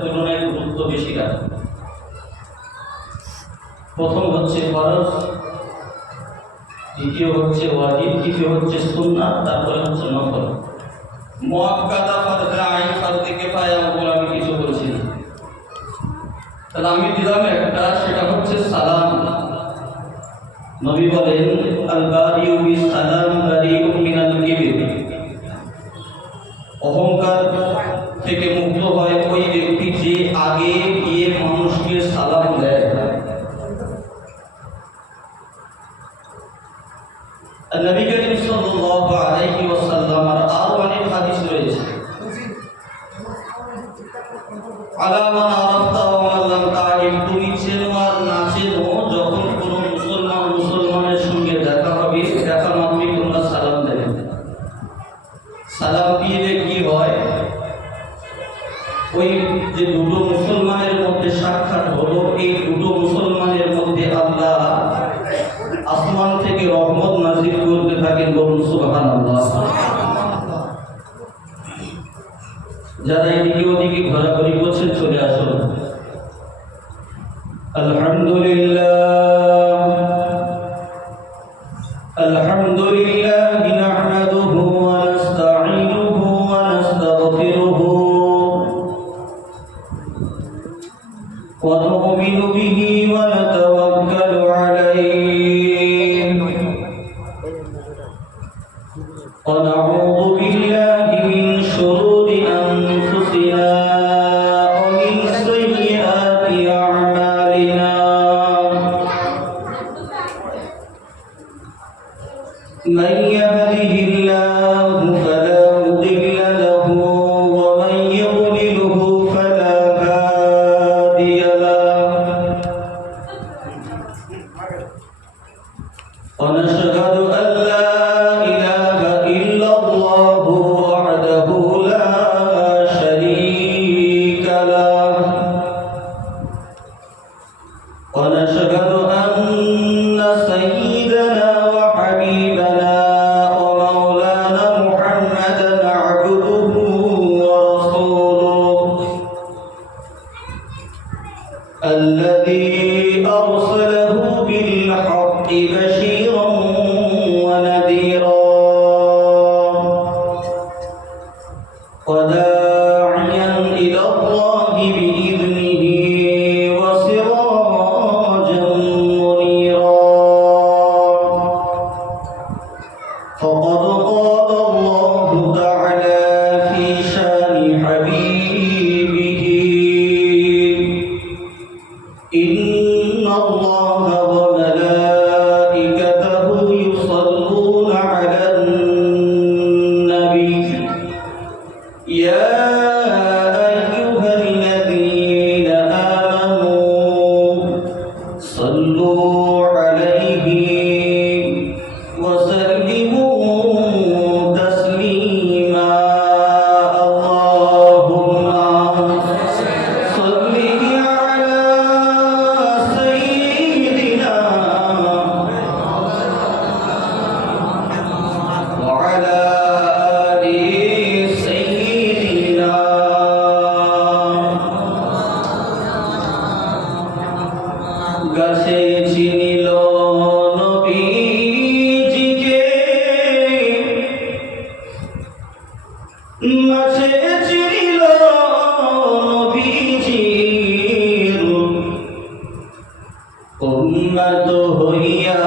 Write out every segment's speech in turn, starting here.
তুলনায় গুরুত্ব বেশি রাখে। প্রথম হচ্ছে ফরজ, দ্বিতীয় হচ্ছে ওয়াজিব, তৃতীয় হচ্ছে সুন্নাহ, তারপরে হচ্ছে নফল। মুআক্কাদা, ফরজে আইন, ফরজে কিফায়া ওগুলো আমি কিছু বলছি না। তাহলে আমি দিলাম একটা, সেটা হচ্ছে সালাম। নবী বলেন আল বারিউ বিস সালাম বারিউম মিনাল কিবির। অহংকার থেকে মুক্ত হয় ওই ব্যক্তি যে আগে গিয়ে মানুষকে সালাম দেয়। নবী করিম সাল্লাল্লাহু আলাইহি ওয়াসাল্লামের আরো অনেক হাদিস রয়েছে। আলা মান আরাফতা ওয়া মান লাম তারিফ, তুমি চেনো আর না চেনো, যখন কোনো মুসলমানের সঙ্গে দেখা হবে, দেখা মাত্রই তোমরা সালাম দেবে। সালাম দিয়ে কি হয়, ওই যে দুটো মুসলমানের মধ্যে সাক্ষাৎ হলো, এই দুটো মুসলমানের মধ্যে আল্লাহ আসমান থেকে রহমত নাযিল করতে থাকেন। বলুন সুবহানাল্লাহ। যারা এদিকে ওদিকে ঘোরাঘুরি করছেন চলে আসুন। আলহামদুলিল্লাহ আলহামদুলিল্লাহ নাহমাদুহু ওয়া নাস্তাঈনুহু ওয়া নাস্তাগফিরুহু ওয়া নু'মিনু বিহি ওয়া নাতাওয়াক্কালু আলাইহি ওয়া নাউযু বিল্লাহি মিন শুরুরি আনফুসিনা ওয়া মিন সাইয়্যাতি আ'মালিনা। من يهده الله فلا مضل له ومن يضلله فلا هادي له. ونشهد أن لا إله إلا الله وحده لا شريك له. ونشهد أن سيدنا وحبيبنا ومولانا محمدا عبده ورسوله الذي أرسله بالحق بشيرا ونذيرا وداعيا إلى الله بإذنه وسراجا منيرا. فقد قال الله تعالى في شان حبيبه إن الله وملائكته يصلون على النبي يا أيها الذين آمنوا صلوا عليه وسلموا تسليما. اللهم صل على سيدنا وعلى آل سيدنا. গাছে চিনিল নবীজিকে, মাছে চিনিল নবীজির উম্মত হইয়া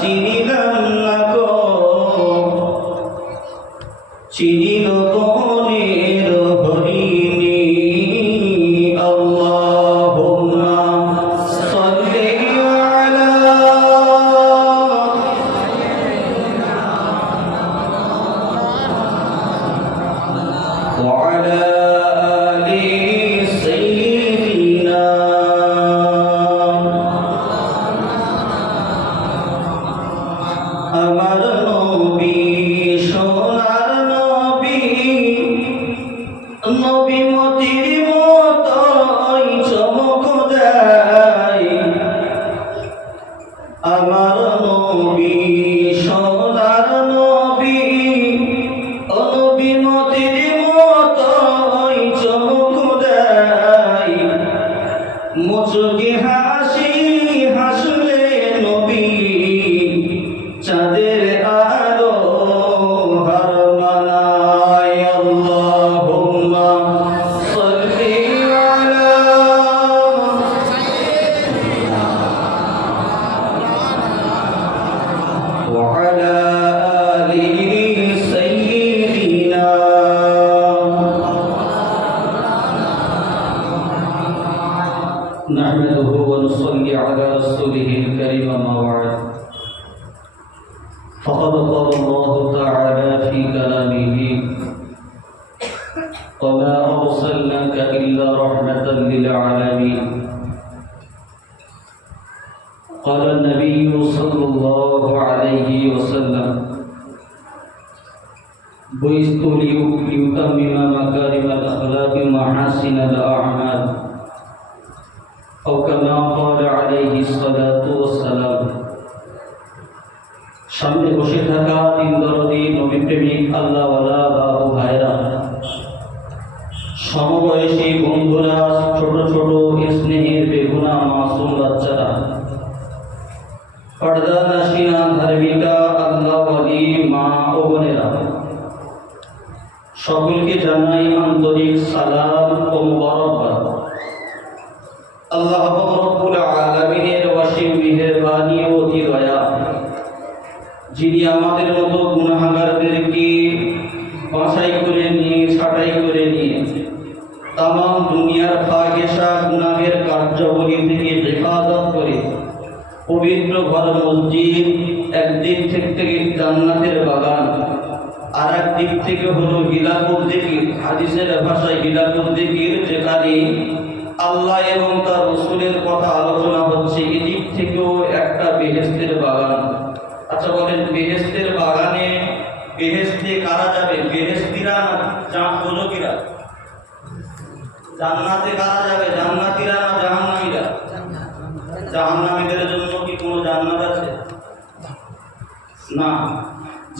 চিনিলাম না গো, চিনিল বনের হরিণী। আল্লাহুম্মা সাল্লি আলা ওয়া আলা আলি সাইয়্যিদিনা وعلى آله سيدنا نحمده ونصلي على رسوله الكريم أما بعد فقد قال الله تعالى في كلامه وما أرسلناك إلا رحمة للعالمين قال النبي صلى الله عليه وسلم بعثت لأتمم مكارم الأخلاق ومحاسن الأعمال أو كما قال عليه الصلاة والسلام সামনে বসে থাকা তিন দরদি নবী প্রেমিক আল্লাহওয়ালা বাবু ভাইরা, সমবয়সী বন্ধুরা, ছোট ছোট স্নেহের বেগুনা মাসুম বাচ্চারা, পর্দা নাশিনা ধার্মিকা আল্লাহওয়ালি মা ও বোনেরা, সকলকে জানাই আন্তরিক সালাম ও মুবারকবাদ। আল্লাহ রাব্বুল আলামিনের অসীম মেহেরবানি ও দয়া, যিনি আমাদের মতো গুনাহগারদেরকে বাছাই করে নিয়ে ছাঁটাই করে নিয়ে তামাম দুনিয়ার ফাহিশা গুনাহের কার্যাবলী থেকে হেফাজত করে পবিত্র ঘর মসজিদ একদিক থেকে জান্নাতের বাগান, আর একদিক থেকে হলো হিলাকুল যিকির, হাদিসের ভাষায় হিলাকুল যিকির, যেখানে আল্লাহ এবং তার রাসূলের কথা আলোচনা হচ্ছে, এদিক থেকেও একটা বেহেশতের বাগান। আচ্ছা বলেন, বেহেশতের বাগানে বেহেশতে কারা যাবে? বেহেশতিরা না দোজখীরা? জান্নাতে কারা যাবে? জান্নাতীরা না জাহান্নামীরা? জাহান্নামীদের জন্য কি কোনো জান্নাত আছে? না,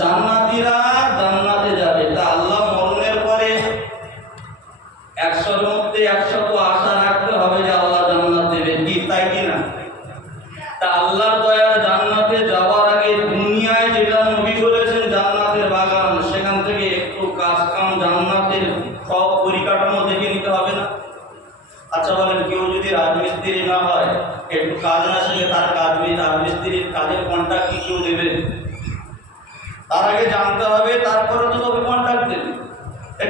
জান্নাতীরা জান্নাতে যাবে। তা আল্লাহ মরণের পরে 100-এর মধ্যে 100 তো আশা রাখতে হবে যে আল্লাহ জান্নাত দেবে, কি তাই কি না? তা আল্লাহর দয়ার জান্নাতে যাওয়ার আগে দুনিয়ায় যেটা নবী বলেছেন জান্নাতের বাগান, সেখান থেকে একটু কাজ কাম জান্নাতের সব পরিকাঠামো দেখে নিতে হবে না? আচ্ছা বলেন, কেউ যদি রাজমিস্ত্রি না হয়, একটু কাজ না শিখে তার রাজমিস্ত্রির কাজের কন্ট্রাক্ট কি কেউ দেবে? তার আগে জানতে হবে, তারপরে তো তবে কন্ট্রাক্ট দেবে।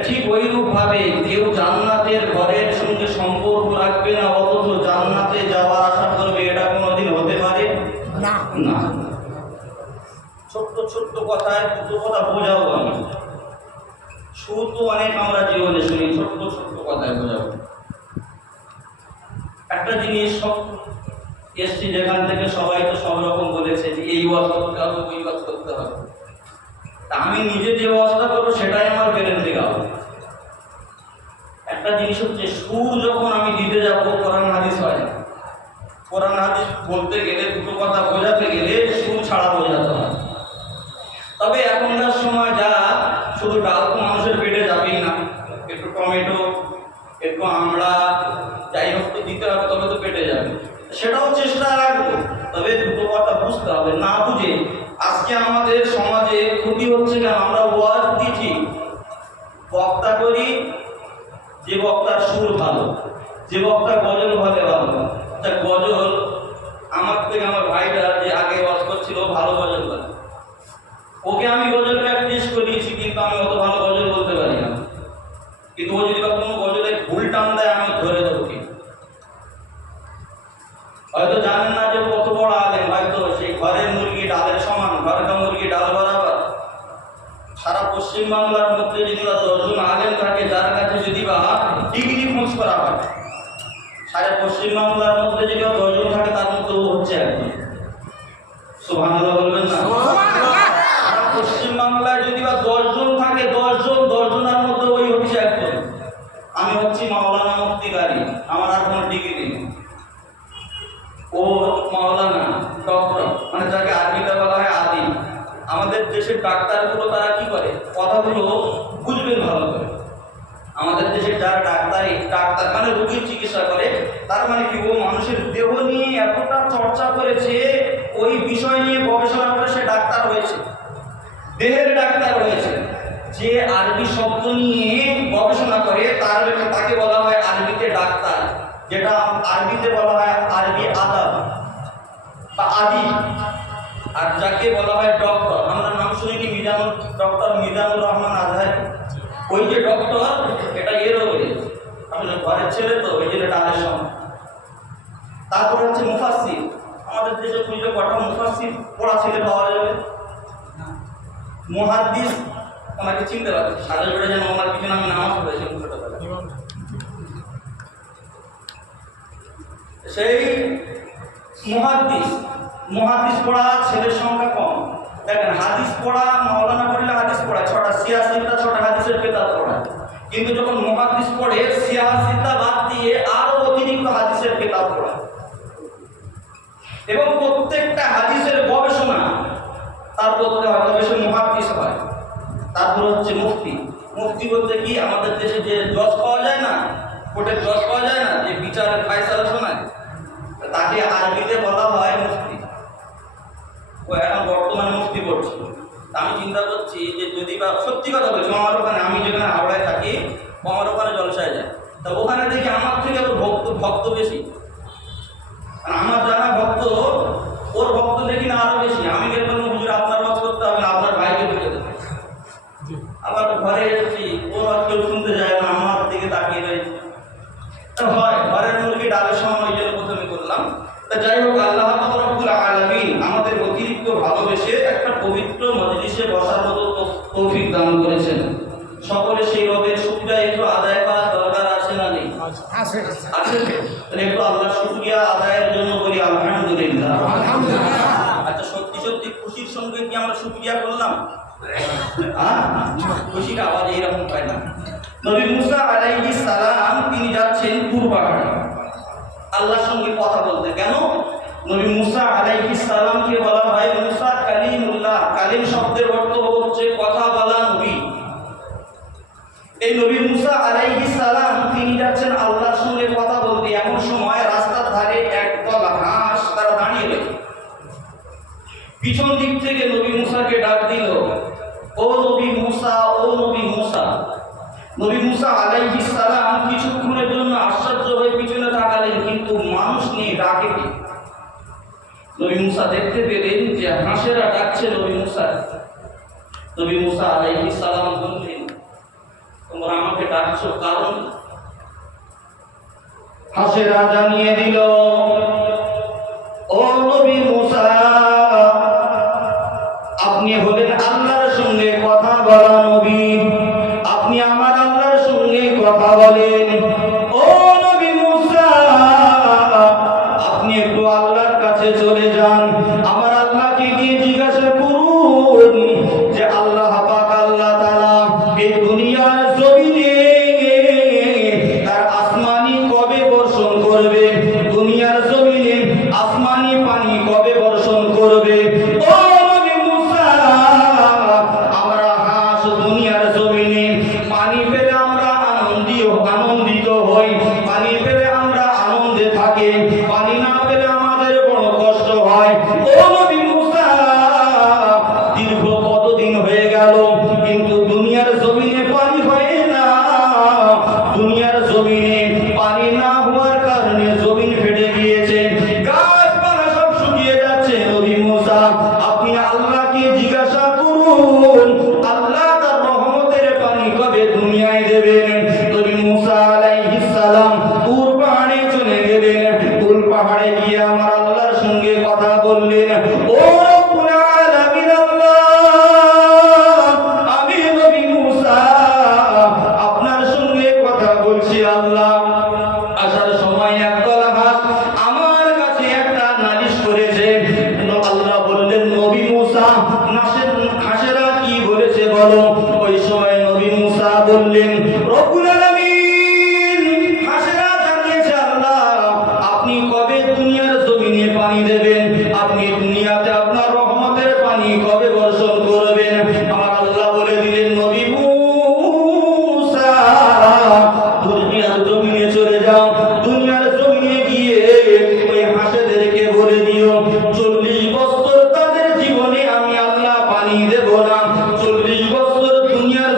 ঠিক ওইরূপ ভাবে কেউ জান্নাতের ঘরের সঙ্গে সম্পর্ক রাখবে না, অথচ জান্নাতে যাওয়ার আশা করবে, এটা কোনোদিন হতে পারে না। না, ছোট্ট ছোট্ট কথায় দুটো কথা বোঝাবো আমি। সুর তো অনেক আমরা জীবনে শুনি, ছোট্ট ছোট্ট কথায় বোঝাবো। একটা জিনিস সব এসছি যেখান থেকে সবাই তো সব রকম বলেছে যে এই ওয়াজ করতে হবে, ওই ওয়াজ করতে হবে। আমি নিজে যে ওয়াজটা করবো সেটাই আমার বেরেন থেকে হবে। একটা জিনিস হচ্ছে, সুর যখন আমি দিতে যাবো, কোরআন হাদিস হয় না। কোরআন হাদিস বলতে গেলে, দুটো কথা বোঝাতে গেলে সুর ছাড়া বোঝাতে হয়। তবে এখনকার সময় যা শুধু ডাল তো মানুষের পেটে যাবেই না, একটু টমেটো, একটু আমড়া, যাই হোক তো দিতে হবে, তবে তো পেটে যাবে। সেটাও চেষ্টা রাখবো, তবে দুটো কথা বুঝতে হবে। না বুঝে আজকে আমাদের সমাজে ক্ষতি হচ্ছে কেন? আমরা ওয়াজ দিচ্ছি, বক্তা করি, যে বক্তার সুর ভালো, যে বক্তা গজল ভালো ভালো। তা গজল আমার থেকে আমার ভাইটা যে আগে ওয়াজ করছিল ভালো গজল করে, ওকে আমি গজল প্র্যাকটিস করিয়েছি, কিন্তু আমি অত ভালো গজল বলতে পারি না। কিন্তু ও যদি কোনো গজলে ভুল টান দেয়, আমি ধরে দেবো। কি হয়তো জানেন না যে কত বড় আলেম, হয়তো সেই ঘরের মুরগি ডালের সমান, ঘরকা মুরগি ডাল বরাবর। সারা পশ্চিম বাংলার মধ্যে যদি বা 10 জন আলেম থাকে, যার কাছে যদি বা ডিগ্রি খোঁজ করা হয়, সারা পশ্চিম বাংলার মধ্যে যদি 10 জন থাকে, তার মধ্যে ও হচ্ছে একজন। সুবহানাল্লাহ বলবেন না? সারা পশ্চিম বাংলায় যদি বা 10 জন থাকে, 10 জনের মধ্যে ওই হচ্ছে একজন। আমি হচ্ছি মাওলানা মুফতি গারি, আমার আর কোনো ডিগ্রি নেই। ও মাওলানা ডক্টর, মানে যাকে আরবিতে বলা হয় আদিম। আমাদের দেশের ডাক্তারগুলো তারা কি করে? কথাগুলো বুঝবেন ভালো করে। আমাদের দেশের যারা ডাক্তার মানে রোগীর চিকিৎসা করে, তার মানে কি, ও মানুষের দেহ নিয়ে এতটা চর্চা করেছে, ওই বিষয় নিয়ে গবেষণা করে সে ডাক্তার হয়েছে, দেহের ডাক্তার হয়েছে। যে আরবি শব্দ নিয়ে গবেষণা করে তাকে বলা হয় আরবিতে ডাক্তার, যেটা আরবিতে বলা হয় আরবি আদাব বা আদি। আর যাকে বলা হয় ডক্টর, আমরা নাম শুনিনি ডক্টর মিজানুর রহমান আজহারি, ওই যে ডক্টর, এটা এর ওপরে আসলে ঘরের ছেলে তো ওই জন্য ডালের সঙ্গে। তারপর হচ্ছে মুফাসসির, আমাদের দেশে খুঁজলে কটা মুফাসসির পড়া ছেলে পাওয়া যাবে? মুহাদ্দিস আমাকে চিনতে পারছি, সারা জুড়ে যেন আমার পিছনে আমি নামাজ পড়েছি ছোটবেলায়। সেই মুহাদ্দিস পড়া ছেলের সংখ্যা কম। দেখেন, হাদিস পড়া মাওলানা পড়লে হাদিস পড়ায় 6টা, সিয়াসিতা 6টা হাদিসের কিতাব পড়ায়, কিন্তু যখন মুহাদ্দিস পড়ে সিয়াসিতা বাদ দিয়ে আরো অতিরিক্ত হাদিসের কিতাব পড়ায় এবং প্রত্যেকটা হাদিসের গবেষণা তার করতে হয়, তবে সে মুহাদ্দিস হয়। তারপর হচ্ছে মুফতি বলতে কি, আমাদের দেশে যে জজ পাওয়া যায় না, কোর্টের জজ পাওয়া যায় না, যে বিচারের ফায়সালা শোনায়, তাকে আরবিতে বলা হয় মুফতি। ও এখন বর্তমানে মুফতি করছে। আমি চিন্তা করছি যে যদি বা সত্যি কথা বলছি, আমার ওখানে, আমি যেখানে হাওড়ায় থাকি, আমার ওখানে জলসায় যায়, তা ওখানে দেখি আমার থেকে ওর ভক্ত বেশি। আমার যারা ভক্ত, ওর ভক্ত দেখি না আরো বেশি। আমি দেখলাম হুজুর আপনার কাজ করতে হবে না, আপনার ভাইকে বলে দেবে। আবার ঘরে এসেছি, ও আর কেউ শুনতে যায় না, আমার দিকে তাকিয়ে রয়েছে। হয় ঘরের মুরগি ডালের সময় ওই জন্য প্রথমে করলাম। তা যাই হোক, আল্লাহ রাব্বুল আলামিন আমাদের অতিরিক্ত ভালোবেসে একটা পবিত্র মজলিসে বসার মতো তৌফিক দান করেছেন। সকলে সেই রবের শুকরিয়া একটু আদায় করার দরকার আছে না নেই? আছে। তাহলে একটু আল্লাহর শুকরিয়া আদায়ের জন্য বলি আলহামদুলিল্লাহ। আচ্ছা, সত্যি সত্যি খুশির সঙ্গে কি আমরা শুকরিয়া করলাম? খুশির আওয়াজ এইরকম পায় না। নবী মুসা আলাইহিস সালাম তিনি যাচ্ছেন তুর পাহাড়ে আল্লাহর সঙ্গে কথা বলতে। কেন? নবী মুসা আলাইহিস সালামকে বলা হয় মুসা কালিমুল্লাহ। কালিম শব্দের অর্থ হচ্ছে কথা বলা নবী। এই নবী মুসা আলাইহিস সালাম তিনি যাচ্ছেন আল্লাহর সঙ্গে কথা বলতে। এমন সময় রাস্তার ধারে একদল হাঁস তারা দাঁড়িয়ে রয়েছে। পিছন দিক থেকে নবী মুসাকে ডাক দিল, ও নবী মুসা, ও নবী মুসা। নবী মুসা আলাইহিস সালাম কিছুক্ষণের জন্য আশ্চর্য হয়ে পিছনে তাকালেন, কিন্তু মানুষ নিয়ে ডাকে কে? নবী মুসা দেখতে পেলেন যে হাঁসেরা ডাকছে নবী মুসা। নবী মুসা আলাইহিস সালাম বললেন, তোমরা আমাকে ডাকছো কারণ? হাঁসেরা জানিয়ে দিল, ও নবী মুসা, আপনি হলেন আল্লাহর সঙ্গে কথা বলা নবী, আপনি আমার আল্লাহর সঙ্গে কথা বলেন। ও নবী মুসা, আপনি একটু আল্লাহর কাছে চলে যান, আমার আল্লাহকে গিয়ে জিজ্ঞাসা করুন যে আল্লাহ পাক আল্লাহ তাআলা এই দুনিয়ার জমিনে তার আসমানি কবে বর্ষণ করবে, দুনিয়ার জমিনে আসমানি পানি কবে বর্ষণ করবে। ও নবী মুসা, আমরা হাঁস দুনিয়ার জমিনে পানি পেলে আমরা আনন্দিত হই, পানি পেলে আমরা আনন্দে থাকি, পানি না পেলে আমাদের বড় কষ্ট হয়। ও নবী মুসা, দীর্ঘ কতদিন হয়ে গেল কিন্তু দুনিয়ার জমিনে পানি হয় না। দুনিয়ার জমিনে পানি না হওয়ার কারণে জমিন ফেটে গিয়েছে, গাছপালা সব শুকিয়ে যাচ্ছে। নবী মুসা, আপনি আল্লাহকে জিজ্ঞাসা করুন আল্লাহ তার রহমতের পানি কবে দুনিয়ায় দেবেন। নবী মুসা আলাইহিস সালাম তুর পাহাড়ে চলে গেলেন। তুর পাহাড়ে গিয়ে আমার আল্লাহর সঙ্গে কথা বললেন। ও রব্বুল আলামিন আল্লাহ, আমি নবী মুসা আপনার সঙ্গে কথা বলছি আল্লাহ। আসার সময় একদল হাঁস আমার কাছে একটা নালিশ করেছে। আল্লাহ বললেন, নবী মুসা, হাঁসেরা কি বলেছে বলো। ওই সময় নবী মুসা বললেন, রব্বুল আলামিন, হাঁসেরা জানিয়েছে আল্লাহ আপনি কবে দুনিয়ার জমিনে পানি দেবেন, আপনি দুনিয়াতে আপনার রহমতের পানি কবে বর্ষণ করবেন। আমার আল্লাহ বলে দিলেন, নবী মুসা দুনিয়ার জমিনে চলে যাও, দুনিয়ার জমিনে গিয়ে ওই হাঁসেদেরকে বলে দিও 40 বছর তাদের জীবনে আমি আল্লাহ পানি দেব না। 40 বছর দুনিয়ার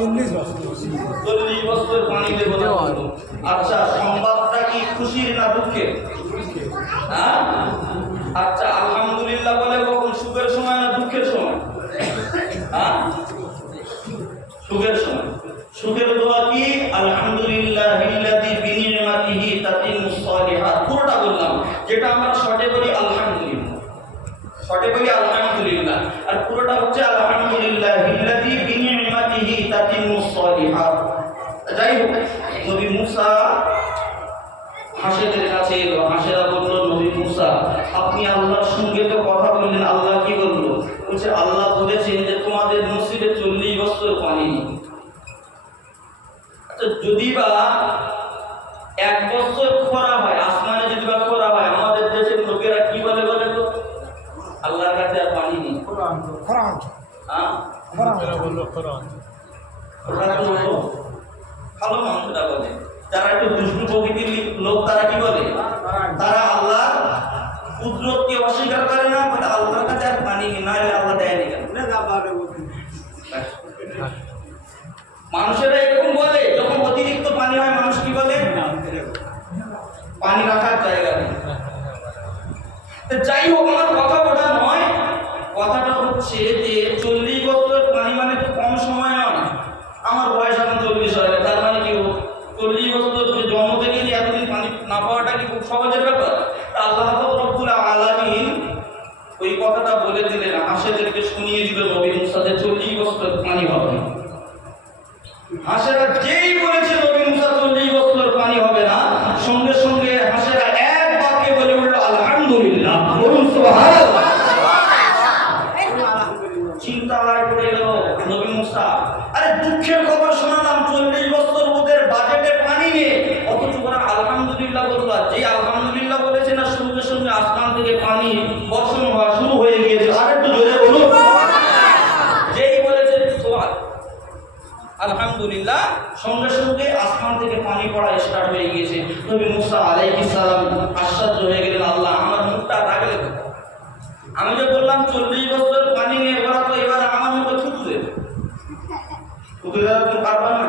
40 বছর পানি দেব না। আচ্ছা, সংবাদটা কি খুশির না দুঃখের? হ্যাঁ, আচ্ছা, আলহামদুলিল্লাহ বলে কখন? সুখের সময় না দুঃখের সময়? হ্যাঁ, সুখের সময়। সুখের দোয়া কি? আলহামদুলিল্লাহিল্লাযী বিনি'মাতিহি তাতিম্মুস সালিহাত। পুরোটা বললাম, যেটা আমরা শর্টে বলি আলহামদুলিল্লাহ, শর্টে বলি আলহামদুলিল্লাহ, আর পুরোটা হচ্ছে আলহামদুলিল্লাহিল্লাযী বিনি'মাতিহি তাতিম্মুস সালিহাত। যাই হোক, নবী মুসা হাসেদের কাছে এলো। হাসেরা বলল, নবী মুসা, আপনি আল্লাহর সঙ্গে তো কথা বললেন, আল্লাহ কি বললো? বলছে, আল্লাহ বলেছেন যে তোমাদের নসিবে 40 বছর পানি নেই। আচ্ছা, যদি বা 1 বছর খরা হয়, আসমানে যদি বা খরা হয়, আমাদের দেশের লোকেরা কি বলে বলে তো? আল্লাহর কাছে আর পানি নেই। ভালো মানুষরা বলে, যারা একটু দুষ্টু প্রকৃতির লোক, তারা কি বলে? তারা আল্লাহ কুদরতকে অস্বীকার করে না, বলে আল্লাহর কাছে আর পানি নেই, না আল্লাহ দেয়নি কেন? মানুষেরা এরকম বলে, যখন অতিরিক্ত পানি হয় মানুষ কি বলে? পানি রাখার জায়গা নেই। যাই হোক, আমার কথা ওটা নয়, কথাটা হচ্ছে যে 40 বছর পানি মানে কম সময় নয়। আমার বয়স এখন 40 হয়, তার মানে কি 40 বছর জন্ম থেকে এতদিন পানি না পাওয়াটা কি খুব সহজের ব্যাপার? আল্লাহ রব্বুল আলামিন ওই কথাটা বলে দিলেন, হাসেদেরকে শুনিয়ে দিল নবী মুসাদের 40 বছর পানি হবে। হাসেরা যেই বলেছে নবী মুসা 40 বছর পানি হবে না, সঙ্গে সঙ্গে হাসেরা এক বাক্যে বলে উঠল আলহামদুলিল্লাহ। বলুন সুবহানাল্লাহ। চিন্তায় পড়ে গেল নবী মুসা, আরে দুঃখের খবর শোনালাম, 40 বছর ওদের বাজেটে পানি নেই, অথচ ওরা আলহামদুলিল্লাহ বলল। যে আলহামদুলিল্লাহ বলেছে না, সঙ্গে সঙ্গে আসমান থেকে পানি বর্ষণ হওয়া শুরু হয়ে গিয়েছে। আরেকটু জোরে বলুন। যেই বলেছে আলহামদুলিল্লাহ, সঙ্গে সঙ্গে আসমান থেকে পানি পড়া স্টার্ট হয়ে গিয়েছে। নবী মুসা আলাইহিস সালাম আশ্চর্য হয়ে গেলেন, আল্লাহ আমার মুখটা রাখলে তো? আমি যে বললাম 40 বছর পানি নিয়ে, ওরা তো এবার আমার মুখে থুতু দেবে, থুতু দেওয়া তো পারবে না।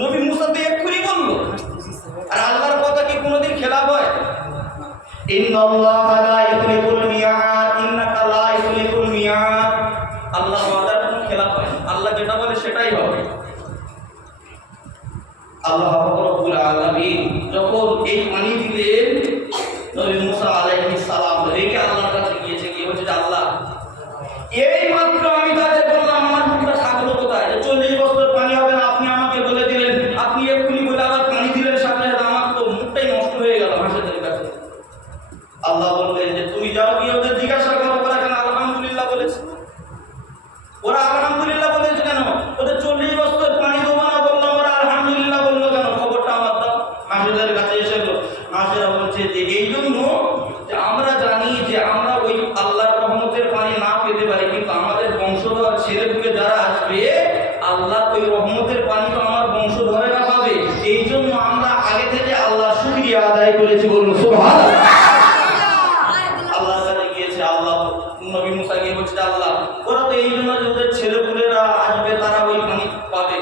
নবী মুসা তো এক্ষুনি বললো, আর আল্লাহর কথা কি কোনোদিন খেলাফ হয়? ইন্নাল্লাহা লা ইউখলিফুল মিয়াদ, ইন্নাকা লা ইউখলিফুল মিয়াদ। আল্লাহ ওয়াদার কোনো খেলাফ হয় না, আল্লাহ যেটা বলে সেটাই হবে। আল্লাহ রাব্বুল আলামিন যখন এই পানি দিলেন, নবী মুসা আলাইহিস সালাম রেখে আল্লাহর কাছে গিয়েছে, কি বলছে যে আল্লাহ, এই মাত্র আমি তাদের বললাম আমার মুখটা থাকলো কোথায়, 40 বছর পানি হবে না, আপনি আমাকে বলে দিলেন, আপনি এক্ষুনি বলে আবার পানি দিলেন, সাথে সাথে আমার তো মুখটাই নষ্ট হয়ে গেল হাসেদের কাছে। আল্লাহ বললেন যে তুমি যাও গিয়ে ওদের জিজ্ঞাসা করো ওরা কেন আলহামদুলিল্লাহ বলেছে। ওরা আলহামদুলিল্লাহ বলেছে কেন? ওদের 40 বছর পানি দেবো না বললাম, ওরা আলহামদুলিল্লাহ বললো কেন? খবরটা আমার দাও। হাসেদের কাছে এসে হাসেরা বলছে যে এই জন্য যে আমরা জানি যে আমরা ওই আল্লাহর রহমতের পানি না পেতে পারি, কিন্তু আমাদের বংশধর ছেলেপুলে যারা আসবে, আল্লাহ ওই রহমতের পানি তো আমার বংশধরেরা পাবে, এই জন্য আমরা আগে থেকে আল্লাহর শুকরিয়া আদায় করেছি। বলুন সুবহানাল্লাহ। আল্লাহর কাছে গিয়েছে, আল্লাহ নবী মুসা গিয়ে বলছে আল্লাহ, ওরা তো এই জন্য যে ওদের ছেলেপুলেরা আসবে তারা ওই পানি পাবে।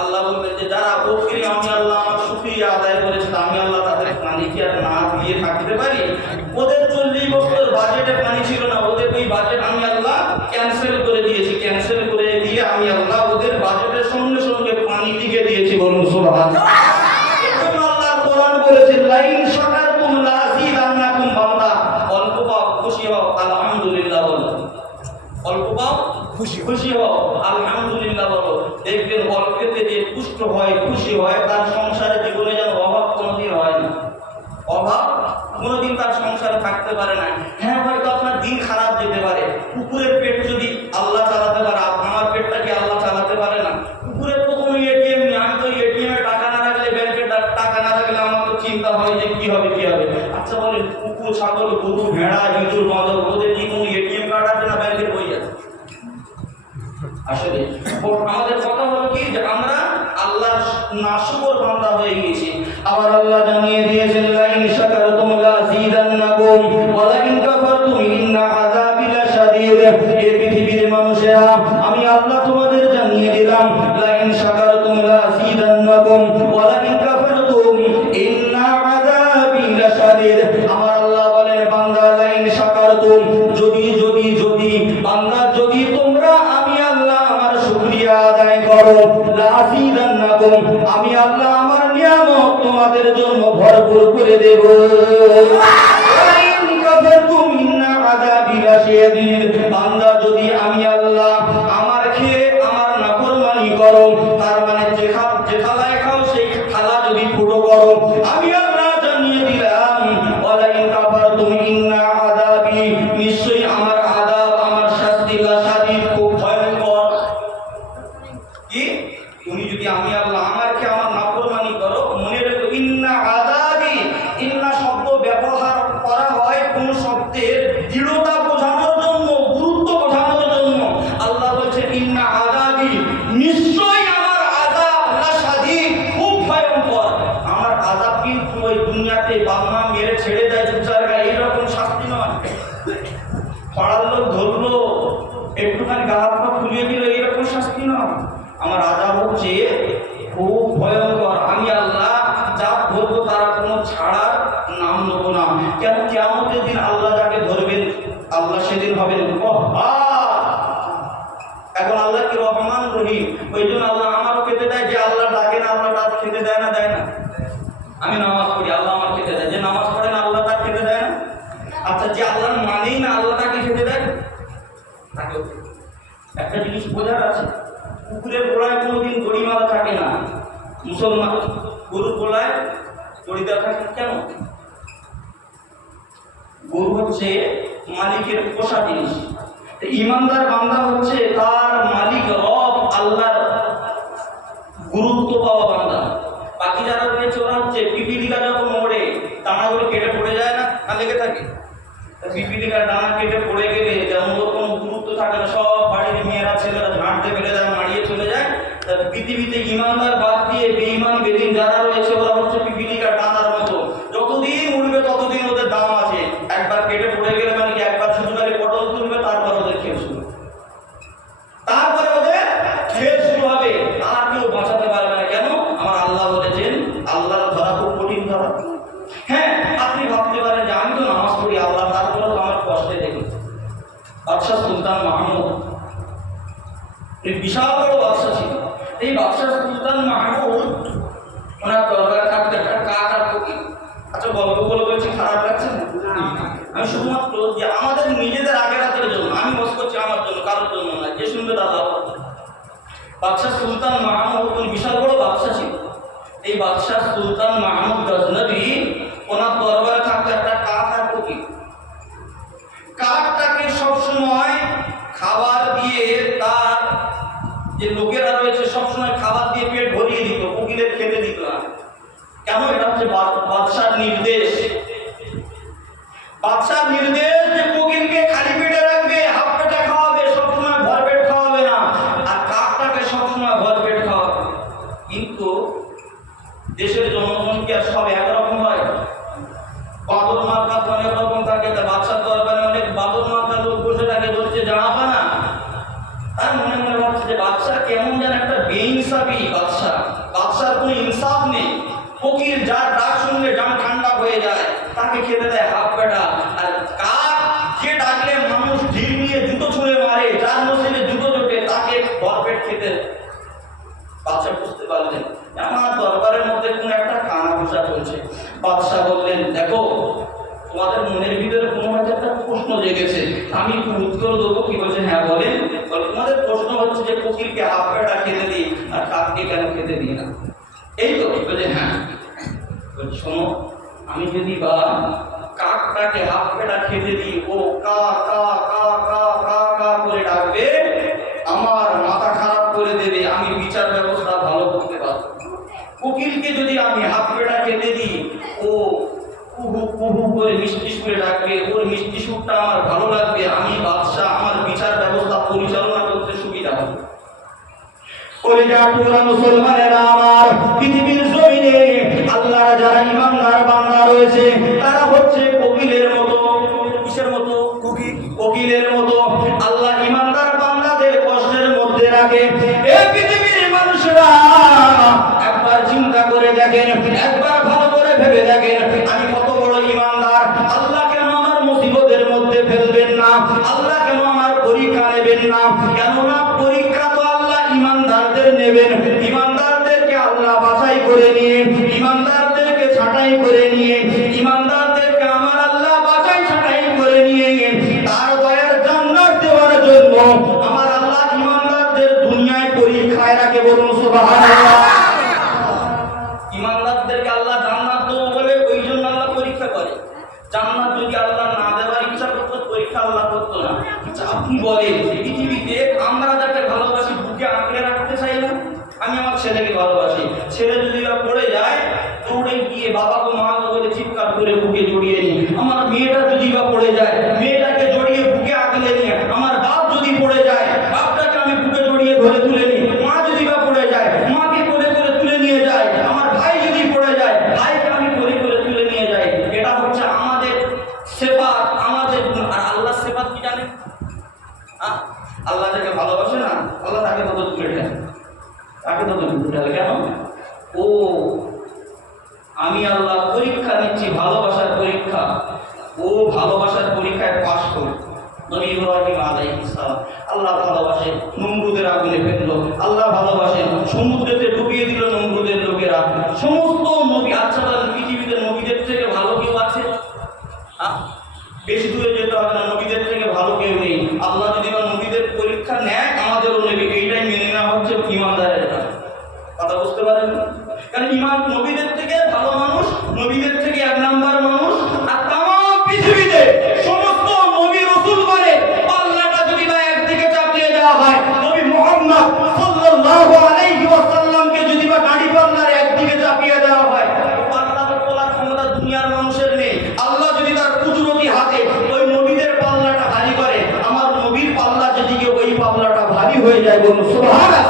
আল্লাহ বলবেন যে যারা বকরি আমি আল্লাহ আমার শুকরিয়া আদায় করেছে, আমি আল্লাহ তাদের পানি কি আর না দিয়ে থাকতে পারি? ওদের 40 বছর বাজেটে পানি ছিল না, ওদের ওই বাজেট আমি আল্লাহ ক্যান্সেল করে দিয়েছি। ক্যান্সেল করে দিয়ে আমি আল্লাহ ওদের বাজেটের সঙ্গে সঙ্গে পানি দিকে দিয়েছি। বলুন সুবহানাল্লাহ। এজন্য আল্লাহ কোরআন বলেছে লাইন শাকারতুম লাযিদান্নাকুম। বান্দা অল্প পাও খুশি হও, আলহামদুলিল্লাহ বলো। অল্প পাও খুশি হও, আলহামদুলিল্লাহ বলো। দেখবেন অল্পেতে যে তুষ্ট হয়, খুশি হয়, তার সংসারে জীবনে যেন অভাব কোনোদিন হয় না। অভাব কোনোদিন তার সংসারে থাকতে পারে না। হ্যাঁ, হয়তো আপনার দিন খারাপ যেতে পারে, কুকুরের পেট যদি আল্লাহ চালাতে পারে, আমার পেটটাকে আল্লাহ চালাতে পারে না। কুকুরের তো কোনো এটিএম নেই, আমি তো এটিএমে টাকা না রাখলে, ব্যাংকে টাকা না রাখলে আমার তো চিন্তা হয় যে কি হবে কি হবে। আচ্ছা বলেন, কুকুর, ছাগল, গরু, ভেড়া, ইঁদুর, বাঁদর, ওদের কি কোনো এটিএম কার্ড আছে না ব্যাংকের বই আছে? আসলে আমাদের কথা হলো কি যে আমরা আল্লাহর নাশুকর বান্দা হয়ে গেছি। আবার আল্লাহ জানিয়ে দিয়েছেন লাইন শাকারতুম লাযিদান্নাকুম ওয়া লাইন কাফারতুম ইন্না আযাবি লাশাদীদ। এই পৃথিবীর মানুষেরা আমি আল্লাহ তোমাদের জানিয়ে দিলাম লাইন শাকার লাযীদান্নাকুম, আমি আল্লাহ আমার নিয়ামত তোমাদের জন্য ভরপুর করে দেব। বান্দা যদি আমি আল্লাহ আমার খেয়ে আমার নাফরমানি করো, তার মানে যে থালায় খাও সেই থালা যদি ফুটো করো, আমি আল্লাহ জানিয়ে দিলাম ওয়ালাইন কাফারতুম ইন্না আযাবি, নিশ্চয়ই আমার আযাব, আমার শাস্তি লাশাদীদ, খুব ভয়ঙ্কর। কি তুমি যদি আমি আল্লাহ আমার খেয়ে আমার নাফরমানি করো, মনে রেখো ইন্না আযাবি, ইন্না শব্দ ব্যবহার করা হয় কোন শব্দের দৃঢ়তা বোঝানোর জন্য, গুরুত্ব বোঝানোর জন্য। আল্লাহ বলছে ইন্না আযাবি, নিশ্চয়ই আমার আযাব লাশাদীদ, খুব ভয়ঙ্কর। আমার আযাব কিন্তু ওই দুনিয়াতে বাবা মেরে ছেড়ে দেয় দু জায়গায়, এইরকম শাস্তি নয়। পাড়ার লোক ধরলো, একটুখানি গা হাত পা ফুলিয়ে দিল, এইরকম শাস্তি নয়। আমার আযাব হচ্ছে খুব ভয়ঙ্কর। আমি আল্লাহ যা ধরবো তারা কোনো ছাড়ার নাম নেব না। কেন? কিয়ামতের দিন আল্লাহ যাকে ধরবেন, আল্লাহ সেদিন হবেন এখন আল্লাহ কি রহমান রহিম, ওই জন্য আল্লাহ আমারও খেতে দেয়। যে আল্লাহ ডাকে না, আল্লাহ তার খেতে দেয় না? দেয় না। আমি নামাজ পড়ি, আল্লাহ আমার খেতে দেয়। যে নামাজ পড়ে না, আল্লাহ তার খেতে দেয় না? আচ্ছা, যে আল্লাহ মানেই না, আল্লাহ তাকে খেতে দেয়? একটা জিনিস বোঝার আছে, কুকুরের গোড়ায় কোনোদিন দড়ি মারা থাকে না, মুসলমান গরুর গোড়ায় দড়ি দেওয়া থাকে কেন? গরু হচ্ছে মালিকের পোষা জিনিস। ইমানদার বান্দা হচ্ছে তার মালিক রব আল্লাহর গুরুত্ব পাওয়া বান্দা। বাকি যারা রয়েছে ওরা হচ্ছে পিপিলিকা যখন মরে দানাগুলো কেটে পড়ে যায় না, না লেগে থাকে? পিপিলিকার ডানা কেটে পড়ে গেলে যেমন ওর কোনো গুরুত্ব থাকে না, সব বাড়ির মেয়েরা ছেলেরা ঝাঁটতে ফেলে দেয়, মারিয়ে চলে যায়। পৃথিবীতে ইমানদার বাদ দিয়ে বেঈমান বেদিন যারা রয়েছে ওরা হচ্ছে পিপিলিকার ডানার মতো, যতদিন উঠবে ততদিন ওদের দাম আছে। একবার কেটে পড়ে গেলে মানে কি, একবার শুধু খালি পটল তুলবে, তারপর ওদের খেল শুরু, তারপরে ওদের খেল শুরু হবে। আর কেউ বাঁচাতে পারবে না। কেন? আমার আল্লাহ বলেছেন আল্লাহর ধরা খুব কঠিন ধরা। হ্যাঁ, আপনি ভাবতে পারেন যে আমি তো নামাজ পড়ি আল্লাহ, তারপরেও আমার কষ্টে দেখি। বাদশাহ সুলতান মাহমুদ বিশাল বড় বাদশাহ ছিল। এই বাদশাহ সুলতান মাহমুদ ওনার দরবারে থাকতে একটা কাক আর ফকির। আচ্ছা, গল্পগুলো বলছি, খারাপ লাগছে না? আমি শুধুমাত্র যে আমাদের নিজেদের আগেরাতের জন্য আমি বস করছি, আমার জন্য, কারোর জন্য না। যে শুনবে তার লাভ হবে। বাদশাহ সুলতান মাহমুদ বিশাল বড় বাদশাহ ছিল। এই বাদশাহ সুলতান মাহমুদ গজনবী ওনার দরবারে থাকতো একটা কাক আর ফকির। কাকটাকে সবসময় খাবার দিয়ে, তার যে লোকেরা রয়েছে সবসময় খাবার দিয়ে পেট ভরিয়ে দিত, ফকিরের খেতে দিত না। কেন? এটা হচ্ছে বাদশার নির্দেশ। বাদশার নির্দেশ যে ফকিরকে খালি পেটে রাখবে, হাফ পেটে খাওয়াবে, সবসময় ভর পেট খাওয়াবে না। আর কাকটাকে সবসময় ভর পেট খাওয়াবে। কিন্তু দেশের জনগণ কি আর সব একরকম হয়? বাদর মার্কা অনেক রকম থাকে। তা বাদশার দরবারে অনেক বাদর মার্কা লোক বসে থাকে, ধরছে জানাবা না। তার মনে মনে ভাবছে যে বাদশা কেমন যেন একটা বেইনসাফি বাদশা, বাদশার কোনো ইনসাফ নেই। ফকির যার ডাক শুনলে জান ঠান্ডা হয়ে যায়, তাকে খেতে দেয় হাফ পেটা। আর কাক যে ডাকলে মানুষ ঢিল নিয়ে জুতো ছুঁড়ে মারে, যার মসজিদে জুতো জোটে, তাকে ভরপেট খেতে। বাদশা বুঝতে পারলেন আমার দরবারের মধ্যে কোন একটা কানা ঘোষা চলছে। বাদশা বললেন, দেখো তোমাদের মনের ভিতরে কোনো হয়তো একটা প্রশ্ন জেগেছে, আমি একটু উত্তর দেবো। কি বলছে? হ্যাঁ বলেন। তোমাদের প্রশ্ন হচ্ছে যে ফকিরকে হাফ পেটা খেতে দিই আর কাককে কেন খেতে দিই না, এই তো? বলছে হ্যাঁ। শোনো, আমি যদি বা কাকটাকে হাফ পেটা খেতে দিই, ও কা কা কা কা কা কা করে ডাকবে, আমার মাথা খারাপ করে দেবে, আমি বিচার ব্যবস্থা ভালো করতে পারবো। ফকিরকে যদি আমি হাফ পেটা খেতে দিই, ও কুহু কুহু করে মিষ্টি সুরে ডাকবে, ওর মিষ্টি সুরটা আমার ভালো লাগবে, আমি বাদশা, আমার বিচার ব্যবস্থা পরিচালনা করতে সুবিধা হবে। মুসলমানেরা আমার, পৃথিবীর জমিনে আল্লাহর যারা ইমানদার বান্দা রয়েছে তারা হচ্ছে কোকিলের মতো। কিসের মতো? কোকিলের মতো। আল্লাহ ইমানদার বান্দাদের কষ্টের মধ্যে রাখে। এই পৃথিবীর মানুষরা একবার চিন্তা করে দেখেন, একবার ভালো করে ভেবে দেখেন, আমি কত বড় ইমানদার। আল্লাহ কেন আমার মুসিবতের মধ্যে ফেলবেন না? আল্লাহ কেন আমার পরীক্ষা নেবেন না? কেননা পরীক্ষা তো আল্লাহ ইমানদারদের নেবেন। সুবহানাল্লাহ। ইমানদারদেরকে আল্লাহ জান্নাত দেবো বলে ওই জন্য আল্লাহ পরীক্ষা করে। জান্নাত যদি আল্লাহ না দেওয়ার ইচ্ছা করতো, পরীক্ষা আল্লাহ করতো না। আচ্ছা, আপনি বলেন পৃথিবীতে আমরা যাকে ভালোবাসি বুকে আঁকড়ে রাখতে চাই না? আমি আমার ছেলেকে ভালোবাসি, ছেলে যদি বা পড়ে যায় দৌড়ে গিয়ে বাবাকে মা বলে চিৎকার করে বুকে জড়িয়ে নিই। আমার মেয়েটা যদি বা পড়ে যায় মেয়েটাকে জড়িয়ে বুকে আঁকড়ে নিয়ে। আমার বাপ যদি পড়ে যায় বাপটাকে আমি বুকে জড়িয়ে ধরে তুলে নিই। মা যদি বা পড়ে যায় মাকে কোলে করে তুলে নিয়ে যায়। আমার ভাই যদি পড়ে যায় ভাইকে আমি কোলে করে তুলে নিয়ে যাই। এটা হচ্ছে আমাদের সেফাত, আমাদের গুণ। আর আল্লাহ সেফাত কি জানে? আল্লাহ যাকে ভালোবাসে না আল্লাহ তাকে তত তুলে দেয়, তাকে তত তুলে দেয়। কেন? ও আমি আল্লাহ পরীক্ষা নিচ্ছি, ভালোবাসার পরীক্ষা। ও ভালোবাসার পরীক্ষায় পাশ করল। নবী ইব্রাহিম আলাইহিস সালাম আল্লাহ ভালোবাসেন, নমরুদের আগুনে ফেললো। আল্লাহ ভালোবাসেন, সমুদ্রেতে ডুবিয়ে দিল নমরুদের লোকেরা। সমস্ত নবী, আচ্ছা বলেন পৃথিবীতে নবীদের থেকে ভালো কেউ আছে? বেশি দূরে যেতে হবে না, নবীদের থেকে ভালো কেউ নেই। আল্লাহ যদি বা নবীদের পরীক্ষা নেয় আমাদেরও নেবে, এইটাই মেনে নেওয়া হচ্ছে ইমানদারের কাজ। কথা বুঝতে পারেন? কারণ ইমান নবীদের থেকে ভালো মানুষ, নবীদের থেকে এক নাম্বার মানুষ। আর তাম পৃথিবীতে সমস্ত নবী রাসূল বলে পাল্লাটা যদি বা একদিকে চাপিয়ে দেওয়া হয়, নবী মুহাম্মদ সাল্লাল্লাহু আলাইহি ওয়াসাল্লামকে যদি বা গাড়ি পাল্লার একদিকে চাপিয়ে দেওয়া হয়, পাল্লাটা তোলার ক্ষমতা দুনিয়ার মানুষের নেই। আল্লাহ যদি তার কুদরতি হাতে ওই নবীদের পাল্লাটা ভারী করে, আমার নবীর পাল্লা যেদিকে ওই পাল্লাটা ভারী হয়ে যায়, বলুন সুবহানাল্লাহ।